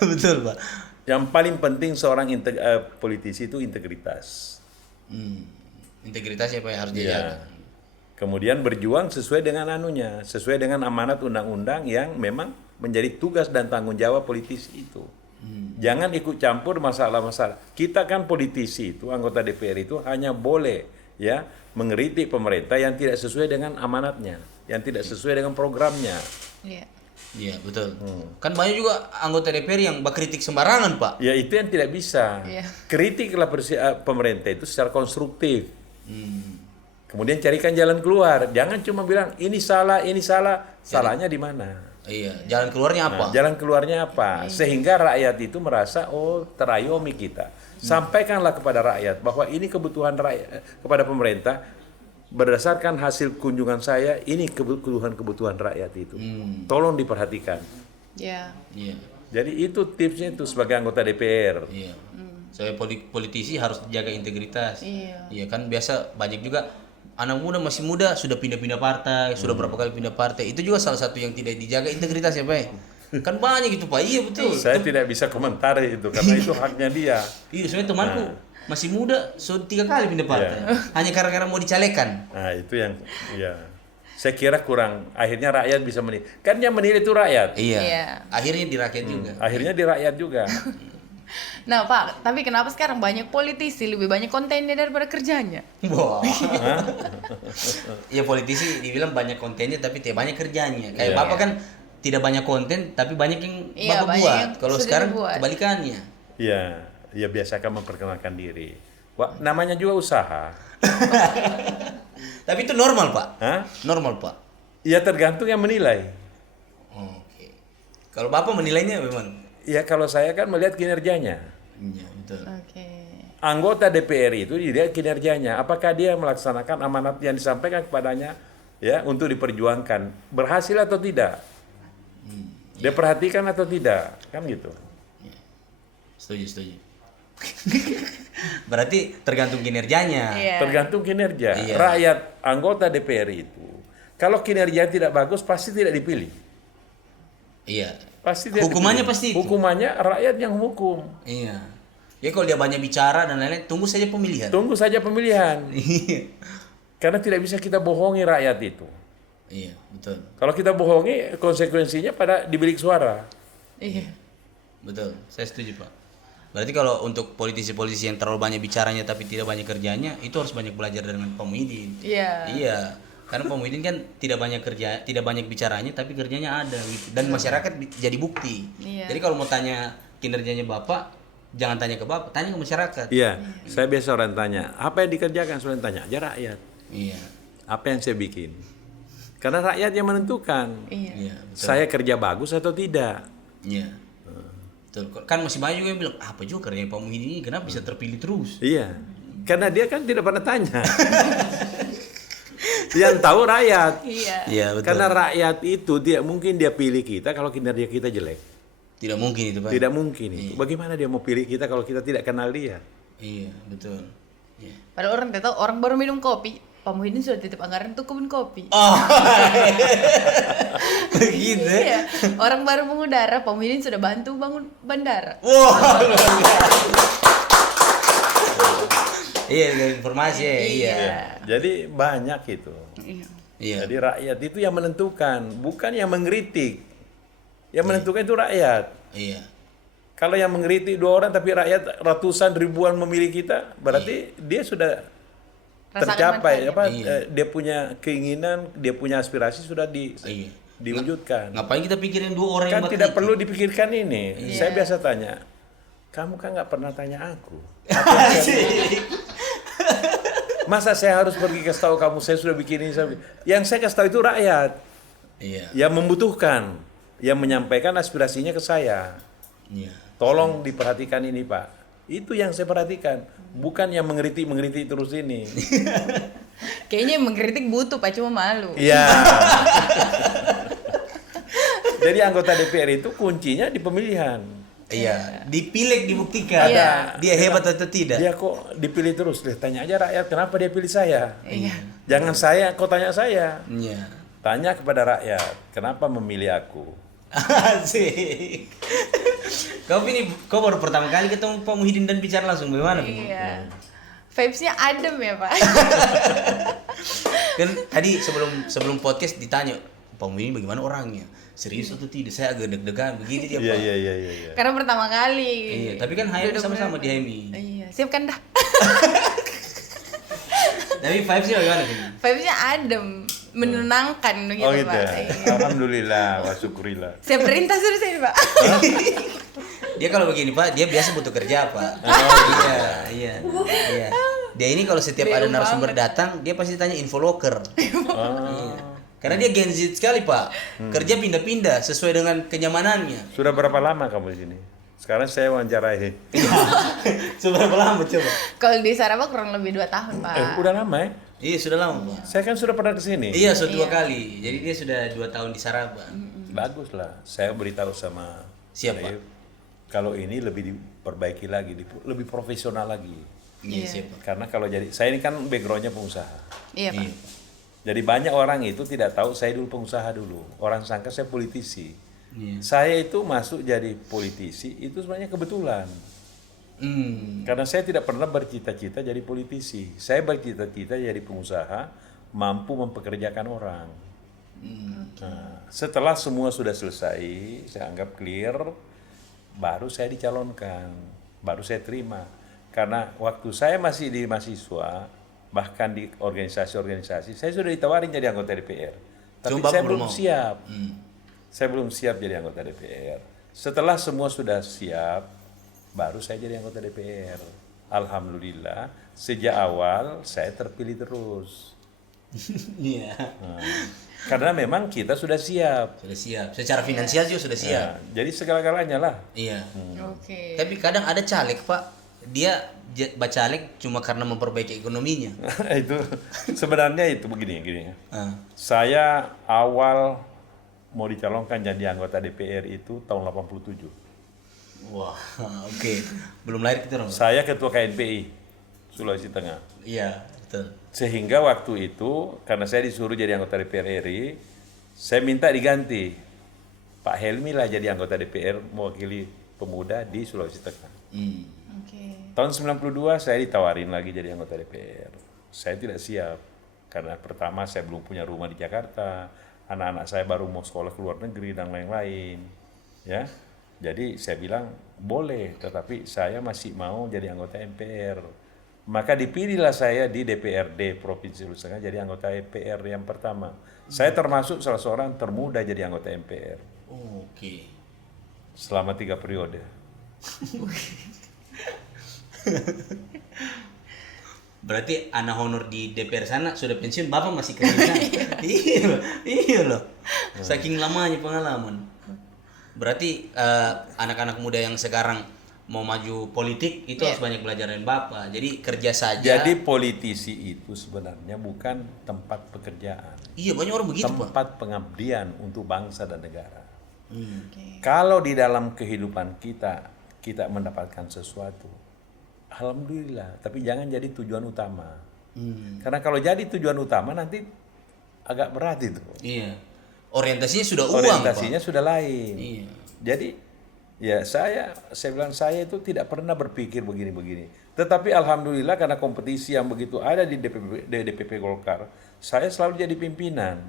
Betul Pak. Yang paling penting seorang politisi itu integritas. Integritasnya Pak harus dijaga. Kemudian berjuang sesuai dengan sesuai dengan amanat undang-undang yang memang menjadi tugas dan tanggung jawab politisi itu. Jangan ikut campur masalah-masalah. Kita kan politisi itu, anggota DPR itu hanya boleh mengkritik pemerintah yang tidak sesuai dengan amanatnya, yang tidak sesuai dengan programnya. Iya betul. Kan banyak juga anggota DPR yang berkritik sembarangan Pak. Ya itu yang tidak bisa. Kritiklah pemerintah itu secara konstruktif. Kemudian carikan jalan keluar. Jangan cuma bilang ini salah. Salahnya di mana? Iya. Jalan keluarnya apa? Jalan keluarnya apa? Sehingga rakyat itu merasa terayomi kita. Sampaikanlah kepada rakyat bahwa ini kebutuhan rakyat kepada pemerintah. Berdasarkan hasil kunjungan saya, ini kebutuhan rakyat itu. Tolong diperhatikan. Jadi itu tipsnya itu sebagai anggota DPR. Saya politisi harus jaga integritas. Iya kan biasa banyak juga anak muda masih muda sudah pindah-pindah partai, sudah berapa kali pindah partai. Itu juga salah satu yang tidak dijaga integritas ya Pak. Kan banyak itu Pak. Iya betul. Saya tidak bisa komentar itu karena itu haknya dia. Iya, soalnya temanku masih muda, sudah 3 kali pindah partai. Hanya karena mau dicalekan. Nah, itu yang Saya kira kurang. Akhirnya rakyat bisa menilai. Kan yang menilai itu rakyat. Iya. Akhirnya di rakyat juga. Akhirnya di rakyat juga. Nah Pak, tapi kenapa sekarang banyak politisi lebih banyak kontennya daripada kerjanya? Wah. Ya politisi dibilang banyak kontennya tapi tidak banyak kerjanya. Kayak Bapak kan tidak banyak konten tapi banyak yang Bapak buat. Kalau sekarang kebalikannya. Iya, ya biasakan memperkenalkan diri. Wah, namanya juga usaha. Tapi itu normal, Pak? Hah? Normal, Pak? Ya tergantung yang menilai. Oke. Kalau Bapak menilainya memang? Ya kalau saya kan melihat kinerjanya. Iya, betul. Oke. Anggota DPR itu dilihat kinerjanya. Apakah dia melaksanakan amanat yang disampaikan kepadanya ya untuk diperjuangkan. Berhasil atau tidak? Dia perhatikan atau tidak? Kan gitu. Setuju. Berarti tergantung kinerjanya. Tergantung kinerja. Rakyat anggota DPR itu kalau kinerja tidak bagus pasti tidak dipilih. Iya. Pasti tidak hukumannya dipilih. Pasti itu. Hukumannya rakyat yang hukum. Iya. Ya kalau dia banyak bicara dan lain-lain, tunggu saja pemilihan. Tunggu saja pemilihan. Karena tidak bisa kita bohongi rakyat itu. Iya, betul. Kalau kita bohongi, konsekuensinya pada di bilik suara. Iya. Betul, saya setuju Pak. Berarti kalau untuk politisi-politisi yang terlalu banyak bicaranya tapi tidak banyak kerjanya, itu harus banyak belajar dengan Pak Muhyiddin. Iya. Karena Pak Muhyiddin kan tidak banyak bicaranya tapi kerjanya ada gitu. Dan masyarakat jadi bukti. Jadi kalau mau tanya kinerjanya Bapak, jangan tanya ke Bapak, tanya ke masyarakat. Iya. Saya biasa orang tanya, apa yang dikerjakan? Saya tanya aja rakyat. Iya. Apa yang saya bikin? Karena rakyat yang menentukan. Iya. Saya kerja bagus atau tidak. Iya. Kan masih banyak juga yang bilang, apa juga kerjanya Pak Muhyiddin ini, kenapa bisa terpilih terus? Iya, karena dia kan tidak pernah tanya. Yang tahu rakyat. Iya, betul. Karena rakyat itu tidak mungkin dia pilih kita kalau kinerja kita jelek. Tidak mungkin itu Pak. Tidak mungkin itu. Bagaimana dia mau pilih kita kalau kita tidak kenal dia? Iya, betul. Iya. Padahal orang tahu orang baru minum kopi, Pak Muhyiddin sudah titip anggaran untuk kebun kopi. Oh. Begitu. Iya. Orang baru mengudara, Pak Muhyiddin sudah bantu bangun bandara. Wow. Iya, informasi ya. Iya. Jadi banyak itu. Iya. Jadi rakyat itu yang menentukan, bukan yang mengkritik. Yang menentukan itu rakyat. Iya. Kalau yang mengkritik 2 orang tapi rakyat ratusan ribuan memilih kita, berarti dia sudah tercapai apa? Dia punya keinginan, dia punya aspirasi sudah diwujudkan. Ngapain kita pikirin 2 orang kan yang tidak perlu dipikirkan ini. Saya biasa tanya, kamu kan nggak pernah tanya aku. Masa saya harus pergi kasih tahu kamu saya sudah bikin ini? Yang saya kasih tahu itu rakyat. Iya. Yang membutuhkan, yang menyampaikan aspirasinya ke saya. Iya. Tolong diperhatikan ini Pak. Itu yang saya perhatikan, bukan yang mengkritik terus ini. Kayaknya yang mengkritik butuh Pak, cuma malu. Iya. Jadi anggota DPR itu kuncinya di pemilihan. Iya, dipilih dibuktikan. Dia hebat atau tidak. Dia kok dipilih terus? Tanya aja rakyat kenapa dia pilih saya. Iya. Jangan saya, kok tanya saya. Iya. Tanya kepada rakyat, kenapa memilih aku? Asik. Kau baru pertama kali ketemu Pak Muhyiddin dan bicara langsung bagaimana? Iya. Vibes-nya adem ya Pak. Kan tadi sebelum podcast ditanya Pak Muhyiddin bagaimana orangnya, serius atau tidak? Saya agak deg-degan begitu dia Pak. Iya. Karena pertama kali. Iya, tapi kan HMI sama-sama di HMI. Iya, siapkan dah. Tapi vibes-nya bagaimana sih? Vibes-nya adem, menenangkan gitu, gitu Pak. ya? Alhamdulillah, wa syukurillah. Saya perintah suruh sini Pak. Dia kalau begini Pak, dia biasa butuh kerja Pak. Iya. Dia ini kalau setiap ada narasumber datang, dia pasti tanya info loker. Iya. Karena dia Gen Z sekali Pak, kerja pindah-pindah sesuai dengan kenyamanannya. Sudah berapa lama kamu di sini? Sekarang saya wawancarai. Sudah berapa lama coba? Kalau di Sarawak kurang lebih 2 tahun Pak. Udah lama ya? Iya sudah lama Pak. Saya kan sudah pernah ke sini. Iya sudah 2 kali, jadi dia sudah 2 tahun di Sarawak. Bagus lah, saya beritahu sama siapa? Kalau ini lebih diperbaiki lagi, lebih profesional lagi. Iya siapa? Karena kalau saya ini kan backgroundnya pengusaha. Iya Pak. Jadi banyak orang itu tidak tahu saya dulu pengusaha dulu. Orang sangka saya politisi. Iya. Saya itu masuk jadi politisi itu sebenarnya kebetulan. Karena saya tidak pernah bercita-cita jadi politisi. Saya bercita-cita jadi pengusaha, mampu mempekerjakan orang. Nah, setelah semua sudah selesai, saya anggap clear, baru saya dicalonkan, baru saya terima. Karena waktu saya masih di mahasiswa, bahkan di organisasi-organisasi, saya sudah ditawarin jadi anggota DPR. Tapi saya belum siap. Saya belum siap jadi anggota DPR. Setelah semua sudah siap, baru saya jadi anggota DPR. Alhamdulillah, sejak awal saya terpilih terus. Iya. Karena memang kita sudah siap. Sudah siap. Secara finansial juga sudah siap. Jadi segala-galanya lah. Iya. Tapi kadang ada caleg, Pak. Dia bacalek cuma karena memperbaiki ekonominya. Itu sebenarnya itu begini. Saya awal mau dicalonkan jadi anggota DPR itu tahun 87. Wah, oke. Belum lahir kita dong. Saya ketua KNPI Sulawesi Tengah. Iya, betul. Sehingga waktu itu karena saya disuruh jadi anggota DPR RI, saya minta diganti. Pak Helmi lah jadi anggota DPR mewakili pemuda di Sulawesi Tengah. Tahun 92 saya ditawarin lagi jadi anggota DPR. Saya tidak siap karena pertama saya belum punya rumah di Jakarta, anak-anak saya baru mau sekolah ke luar negeri dan lain-lain, ya. Jadi saya bilang boleh, tetapi saya masih mau jadi anggota MPR. Maka dipilihlah saya di DPRD Provinsi Sulawesi Tengah jadi anggota MPR yang pertama. Saya termasuk salah seorang termuda jadi anggota MPR. Oke. Selama 3 periode. Berarti anak honor di DPR sana sudah pensiun, Bapak masih kerja. Iya loh. Saking lamanya pengalaman. Berarti anak-anak muda yang sekarang mau maju politik itu harus banyak belajar dari Bapak. Jadi kerja saja. Jadi politisi itu sebenarnya bukan tempat pekerjaan. Iya, banyak orang begitu, Pak. Tempat pengabdian untuk bangsa dan negara. Kalau di dalam kehidupan kita mendapatkan sesuatu, alhamdulillah, tapi jangan jadi tujuan utama. Karena kalau jadi tujuan utama nanti agak berat itu. Iya. Orientasinya sudah uang, Orientasinya Pak. Sudah lain. Iya. Jadi ya saya bilang saya itu tidak pernah berpikir begini-begini. Tetapi alhamdulillah karena kompetisi yang begitu ada di DPP Golkar, saya selalu jadi pimpinan.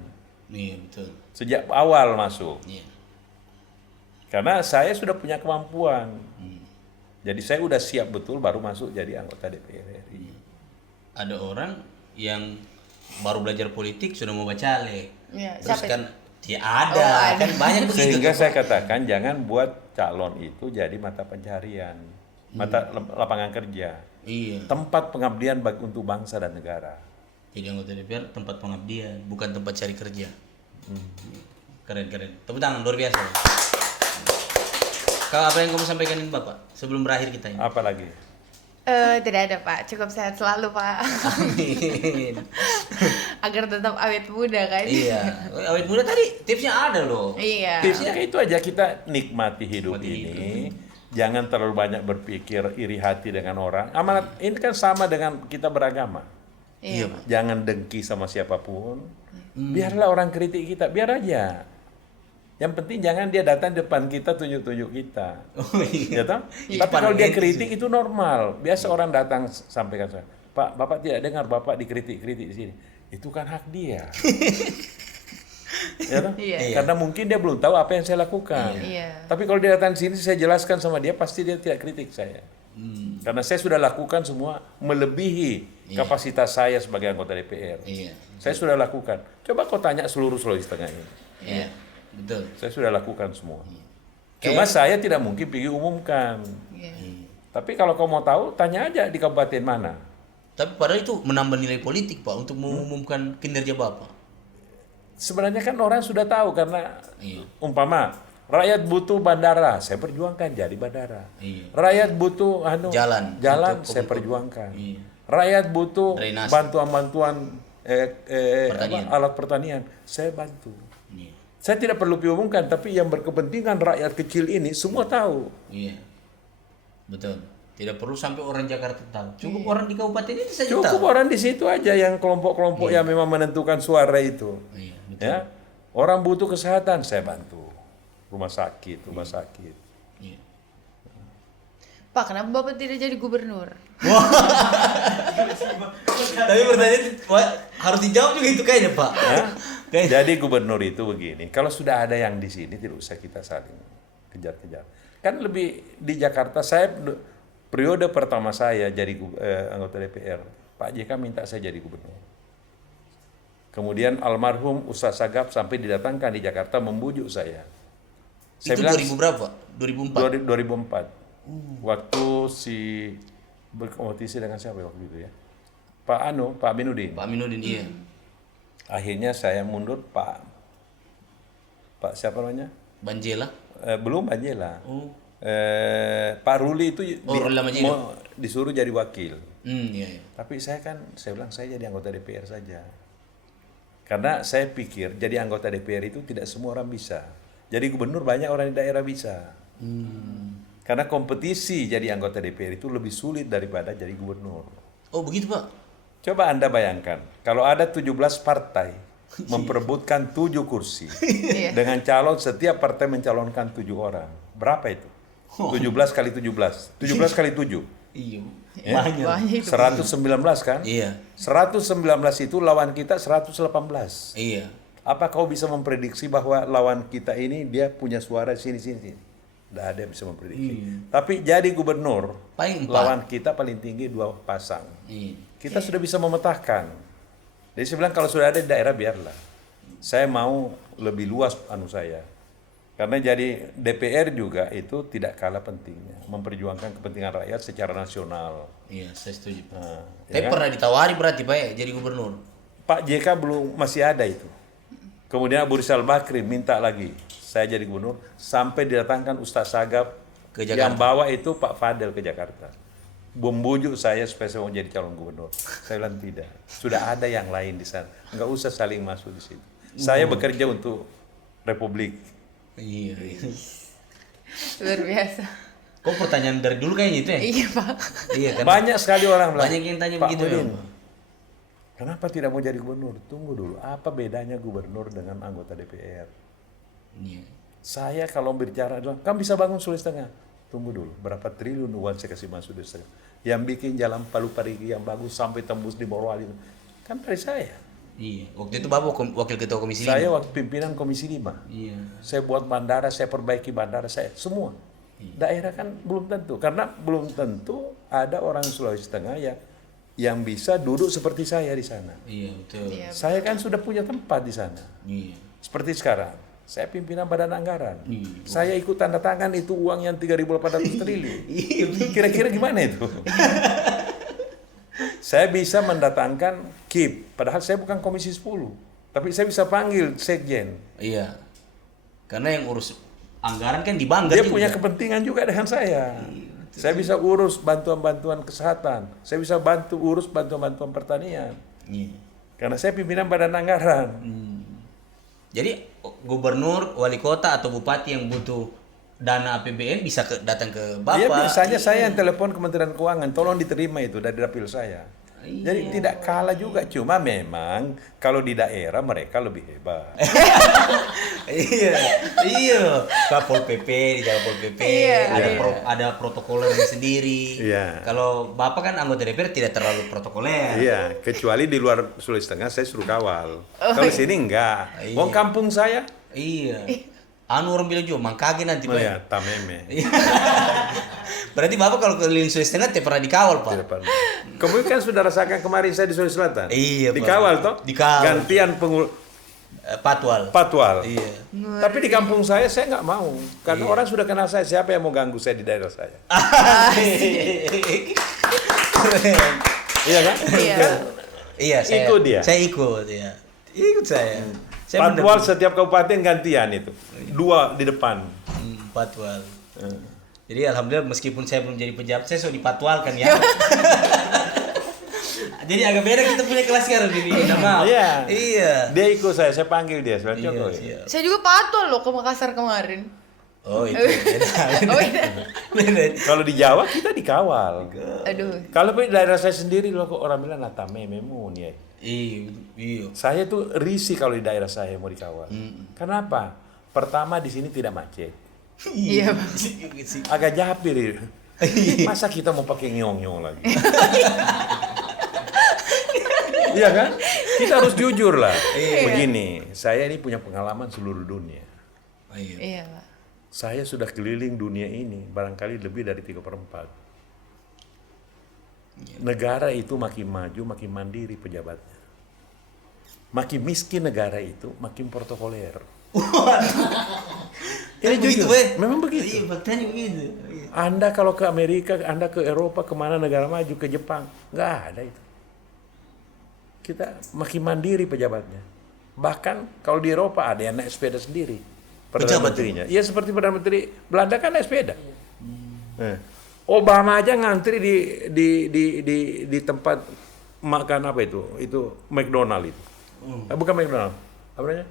Iya, betul. Sejak awal masuk. Iya. Karena saya sudah punya kemampuan. Jadi saya udah siap betul baru masuk jadi anggota DPR RI. Ada orang yang baru belajar politik sudah mau bacalek. Ya, terus kan ya ada. Kan banyak begitu. Sehingga saya katakan jangan buat calon itu jadi mata pencarian, mata lapangan kerja. Iya. Tempat pengabdian untuk bangsa dan negara. Jadi anggota DPR tempat pengabdian, bukan tempat cari kerja. Keren. Tepuk tangan, luar biasa. Kalau apa yang kamu sampaikan ini Bapak sebelum berakhir kita ini? Apa lagi? Tidak ada Pak, cukup sehat selalu Pak. Amin. Agar tetap awet muda kan? Iya, awet muda tadi tipsnya ada loh. Iya. Tipsnya itu aja, kita nikmati hidup ini. Jangan terlalu banyak berpikir iri hati dengan orang. Amanat ini kan sama dengan kita beragama. Iya. Jangan dengki sama siapapun. Biarlah orang kritik kita, biar aja. Yang penting jangan dia datang depan kita tunjuk-tunjuk kita. Oh, iya. Ya toh? Tapi kalau dia kritik itu normal. Biasa orang datang sampaikan saya, Pak, Bapak tidak dengar Bapak dikritik-kritik di sini. Itu kan hak dia. Ya toh? Iya. Karena mungkin dia belum tahu apa yang saya lakukan. Iya. Tapi kalau dia datang sini saya jelaskan sama dia, pasti dia tidak kritik saya. Karena saya sudah lakukan semua melebihi kapasitas saya sebagai anggota DPR. Iya. Saya sudah lakukan. Coba kau tanya seluruh Sulawesi Tengah ini. Iya. Betul. Saya sudah lakukan semua. Cuma saya tidak mungkin pergi umumkan. Tapi kalau kau mau tahu, tanya aja di kabupaten mana. Tapi padahal itu menambah nilai politik Pak untuk mengumumkan kinerja Bapak. Sebenarnya kan orang sudah tahu karena umpama rakyat butuh bandara, saya perjuangkan jadi bandara. Rakyat butuh jalan saya perjuangkan. Rakyat butuh bantuan-bantuan alat pertanian, saya bantu. Saya tidak perlu diumumkan, tapi yang berkepentingan rakyat kecil ini semua tahu. Iya, betul. Tidak perlu sampai orang Jakarta tahu. Cukup orang di kabupaten ini saja tahu. Cukup orang di situ aja yang kelompok-kelompok yang memang menentukan suara itu. Iya, betul. Ya, orang butuh kesehatan, saya bantu. Rumah sakit. Iya. Pak, kenapa Bapak tidak jadi gubernur? Tapi pertanyaan harus dijawab juga itu kayaknya Pak. Jadi gubernur itu begini, kalau sudah ada yang di sini tidak usah kita saling kejar-kejar. Kan lebih di Jakarta, saya periode pertama saya jadi anggota DPR, Pak JK minta saya jadi gubernur. Kemudian almarhum Ustaz Sagap sampai didatangkan di Jakarta membujuk saya. Saya itu bilang, 2000 berapa? 2004. Waktu si berkompetisi dengan siapa waktu itu ya? Pak Aminuddin. Pak Aminuddin, iya. Akhirnya saya mundur, Pak siapa namanya? Banjela? Belum Banjela. Pak Ruli itu disuruh jadi wakil. Iya. Tapi saya bilang saya jadi anggota DPR saja. Karena saya pikir jadi anggota DPR itu tidak semua orang bisa. Jadi gubernur banyak orang di daerah bisa. Karena kompetisi jadi anggota DPR itu lebih sulit daripada jadi gubernur. Oh begitu Pak? Coba Anda bayangkan, kalau ada 17 partai memperebutkan 7 kursi dengan calon, setiap partai mencalonkan 7 orang. Berapa itu? 17 kali 17. 17 kali 7. Iya. Banyak. 119 kan? Iya. 119 itu lawan kita 118. Iya. Apa kau bisa memprediksi bahwa lawan kita ini dia punya suara sini? Tidak ada yang bisa memprediksi. Tapi jadi gubernur, lawan kita paling tinggi 2 pasang. Kita sudah bisa memetakan. Jadi saya bilang kalau sudah ada di daerah biarlah. Saya mau lebih luas saya. Karena jadi DPR juga itu tidak kalah pentingnya. Memperjuangkan kepentingan rakyat secara nasional. Iya, saya setuju. Tapi pernah ditawari berarti Pak ya jadi gubernur? Pak JK belum, masih ada itu. Kemudian Abu Rizal Bakri minta lagi saya jadi gubernur, sampai didatangkan Ustaz Sagap ke Jakarta. Yang bawa itu Pak Fadel ke Jakarta. Membujuk saya supaya saya mau jadi calon gubernur. Saya bilang tidak. Sudah ada yang lain di sana. Enggak usah saling masuk di situ. Saya bekerja untuk Republik. Iya. Luar biasa. Kok pertanyaan dari dulu kayaknya itu ya? Iya Pak. Iya kan. Banyak sekali orang bilang. Banyak yang tanya Pak begitu Udin, ya. kenapa tidak mau jadi gubernur? Tunggu dulu. Apa bedanya gubernur dengan anggota DPR? Iya. Saya kalau berbicara adalah, kan bisa bangun Sulawesi Tengah. Tunggu dulu, berapa triliun uang saya kasih masuk Sulawesi Tengah. Yang bikin jalan Palu Parigi yang bagus sampai tembus di Morowali, kan dari saya. Iya, waktu itu Bapak wakil ketua komisi 5. Saya waktu pimpinan komisi 5. Iya. Saya buat bandara, saya perbaiki bandara saya, semua. Daerah kan belum tentu, karena belum tentu ada orang Sulawesi Tengah yang bisa duduk seperti saya di sana. Iya, betul. Iya. Saya kan sudah punya tempat di sana. Iya. Seperti sekarang, saya pimpinan Badan Anggaran. Saya ikut tanda tangan itu uang yang 3.800 triliun. Kira-kira gimana itu? Saya bisa mendatangkan KIP, padahal saya bukan komisi 10. Tapi saya bisa panggil sekjen. Iya. Karena yang urus anggaran kan di Banggar Dia juga. punya kepentingan juga dengan saya. Saya bisa urus bantuan-bantuan kesehatan. Saya bisa urus bantuan-bantuan pertanian. Iya. Karena saya pimpinan Badan Anggaran. Jadi gubernur, wali kota atau bupati yang butuh dana APBN bisa datang ke Bapak. Iya, biasanya saya yang telepon Kementerian Keuangan, tolong diterima itu dari dapil saya. Jadi tidak kalah juga, cuma memang kalau di daerah mereka lebih hebat. Iya. Kapol PP di Kapol PP, ada protokolernya sendiri. Iya. Kalau Bapak kan anggota DPR tidak terlalu protokoler. Iya, kecuali di luar Sulawesi Tengah saya suruh kawal. Kalau sini enggak. Wong kampung saya. Iya. Orang bilang juga mangkage nanti Pak. Ya, tameme. Berarti Bapak kalau keliling Sulawesi Tengah tidak pernah dikawal Pak. Tidak pernah. Kamu kan sudah rasakan kemarin saya di Sulawesi Selatan. Iya, dikawal toh? Dikawal. Gantian patwal. Iya. Tapi di kampung saya nggak mau. Karena orang sudah kenal saya, siapa yang mau ganggu saya di daerah saya? Iya kan? Iya, ikut dia. Saya ikut ya. Ikut saya. Patwal setiap kabupaten gantian itu. 2 di depan. Patwal. Jadi alhamdulillah meskipun saya belum jadi pejabat, saya sudah dipatwalkan ya. Jadi agak beda kita punya kelas sekarang ini. Maaf. Iya. Dia ikut saya panggil dia sebenarnya. Iya. Saya juga patwal loh ke Makassar kemarin. Oh itu beda. Kalau di Jawa kita dikawal. Aduh. Kalau di daerah saya sendiri loh, kok orang bilang natame memun ya. Iya. Saya tuh risih kalau di daerah saya mau dikawal. Kenapa? Pertama di sini tidak macet. Iya. Agak japir. Masa kita mau pakai nyong-nyong lagi? Iya kan? Kita harus jujur lah. Begini, saya ini punya pengalaman seluruh dunia. Iya, Pak. Saya sudah keliling dunia ini barangkali lebih dari 3/4. Negara itu makin maju, makin mandiri pejabatnya. Makin miskin negara itu, makin protokoler. Ini begitu, memang begitu. Iya, faktanya begitu. Anda kalau ke Amerika, Anda ke Eropa, kemana negara maju, ke Jepang, nggak ada itu. Kita makin mandiri pejabatnya. Bahkan kalau di Eropa ada yang naik sepeda sendiri. Perdana Menterinya. Iya seperti Perdana Menteri Belanda kan naik sepeda. Obama aja ngantri di tempat makan apa itu? Itu McDonald itu. Bukan McDonald. Apa namanya?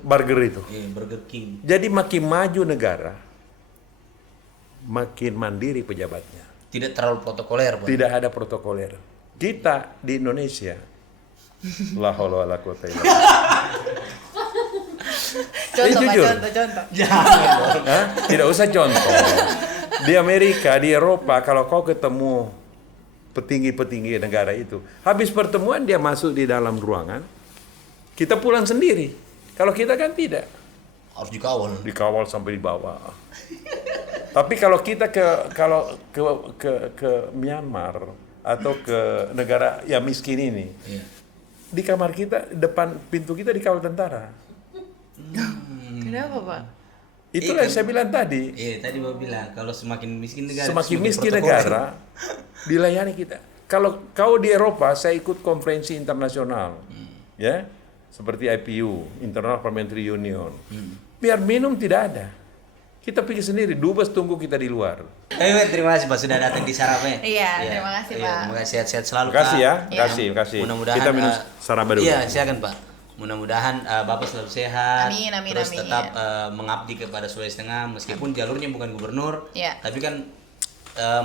Burger itu. Iya, Burger King. Jadi makin maju negara, makin mandiri pejabatnya. Tidak terlalu protokoler, Pak. Tidak ada protokoler. Kita di Indonesia, la haula wala quwata illa billah. Contoh. Jangan. Tidak usah contoh. Di Amerika, di Eropa, kalau kau ketemu petinggi-petinggi negara itu, habis pertemuan dia masuk di dalam ruangan, kita pulang sendiri. Kalau kita kan tidak. Harus dikawal. Dikawal sampai di bawah. Tapi kalau kita ke Myanmar atau ke negara yang miskin ini, di kamar kita, depan pintu kita dikawal tentara. Kenapa, Pak? Itulah yang saya bilang tadi. Iya, tadi Bapak bilang kalau semakin miskin negara, semakin miskin negara dilayani kita. Kalau kau di Eropa, saya ikut konferensi internasional, ya, seperti IPU, International Parliamentary Union. Biar minum tidak ada. Kita pergi sendiri, dubes tunggu kita di luar. Terima kasih Pak sudah datang di Saraba. Iya, terima kasih Pak. Terima kasih, sehat-sehat selalu Pak. Terima kasih ya, kasih. Mudah-mudahan kita minum Saraba dulu. Iya, silakan Pak. Mudah-mudahan Bapak selalu sehat. Amin. Terus tetap mengabdi kepada Sulawesi Tengah meskipun jalurnya bukan gubernur, tapi kan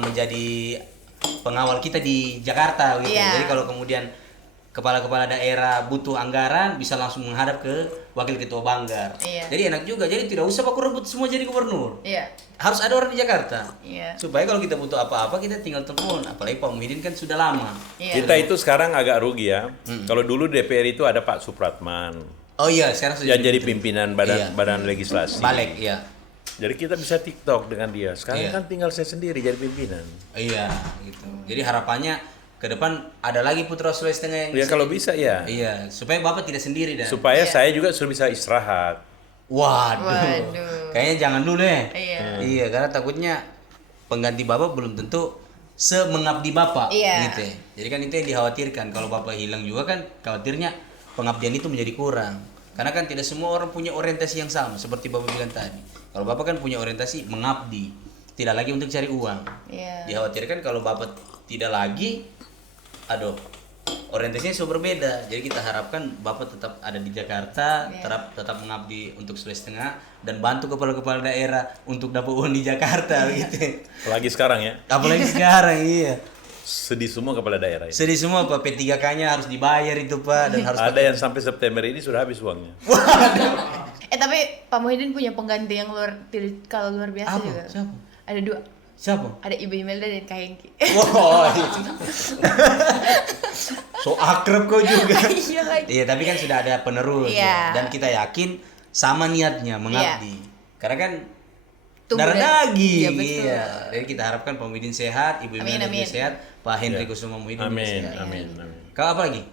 menjadi pengawal kita di Jakarta gitu. Jadi kalau kemudian kepala-kepala daerah butuh anggaran bisa langsung menghadap ke wakil ketua Banggar. Jadi enak juga. Jadi tidak usah Pak rebut semua jadi gubernur. Harus ada orang di Jakarta. Supaya kalau kita butuh apa-apa kita tinggal telepon. Apalagi Pak Muhyiddin kan sudah lama. Kita itu sekarang agak rugi ya. Kalau dulu DPR itu ada Pak Supratman. Oh iya, sekarang sudah yang jadi pimpinan badan legislasi. Balik, iya. Jadi kita bisa TikTok dengan dia. Sekarang kan tinggal saya sendiri jadi pimpinan. Iya, gitu. Jadi harapannya ke depan ada lagi putra Sulawesi Tengah yang kalau bisa ya. Iya, supaya Bapak tidak sendiri dan supaya saya juga sudah bisa istirahat. Waduh. Kayaknya jangan dulu deh. Iya, karena takutnya pengganti Bapak belum tentu semengabdi Bapak gitu. Jadi kan itu yang dikhawatirkan kalau Bapak hilang juga kan khawatirnya pengabdian itu menjadi kurang. Karena kan tidak semua orang punya orientasi yang sama seperti Bapak bilang tadi. Kalau Bapak kan punya orientasi mengabdi, tidak lagi untuk cari uang. Dikhawatirkan kalau Bapak tidak lagi, orientasinya sudah berbeda. Jadi kita harapkan Bapak tetap ada di Jakarta, tetap mengabdi untuk Sulawesi Tengah dan bantu kepala-kepala daerah untuk dapat uang di Jakarta gitu. Apalagi sekarang ya. Apalagi sekarang iya. Sedih semua kepala daerah. Sedih semua Pak, P3K-nya harus dibayar itu Pak dan harus ada yang sampai September ini sudah habis uangnya. Tapi Pak Muhyiddin punya pengganti yang luar biasa juga. Siapa? Ada 2. Siapa? Ada Ibu Imelda dan Kak Hengki. Wow. So akrab kau juga. Iya, tapi kan sudah ada penerus dan kita yakin sama niatnya mengabdi. Karena kan darah daging. Iya. Jadi kita harapkan Pak Muhyiddin sehat, Ibu Imelda juga sehat, Pak Henry Kusuma Muhyiddin juga sehat. Amin. Kau apa lagi?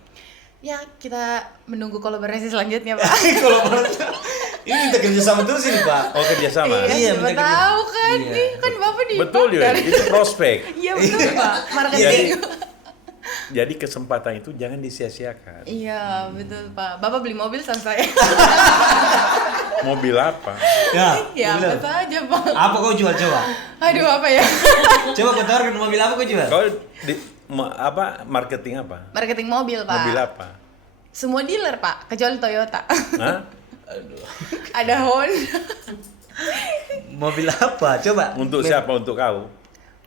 Ya, kita menunggu kolaborasi selanjutnya, Pak. Kolaborasi. Ini minta kerjasama terus ini Pak. Oh, kerjasama. Iya, siapa tahu kan. Nih, kan Bapak di betul ya, itu prospek. Iya, betul Pak. Marketing. Jadi kesempatan itu jangan disia-siakan. Iya, betul Pak. Bapak beli mobil sama saya. Mobil apa? Ya apa saja Pak. Apa kau jual coba? Aduh, apa ya? Coba kau tawarkan mobil apa kau jual? Kau marketing apa? Marketing mobil Pak. Mobil apa? Semua dealer Pak, kecuali Toyota. Hah? Aduh. Ada Honda. Mobil apa? Coba. Untuk siapa? Untuk kau?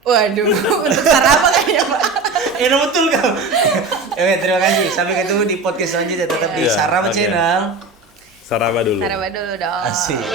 Waduh, untuk Saraba kayaknya Pak. Betul kau. Terima kasih. Sampai ketemu di podcast selanjutnya tetap di Saraba Channel. Saraba dulu. Saraba dulu dong. Asik.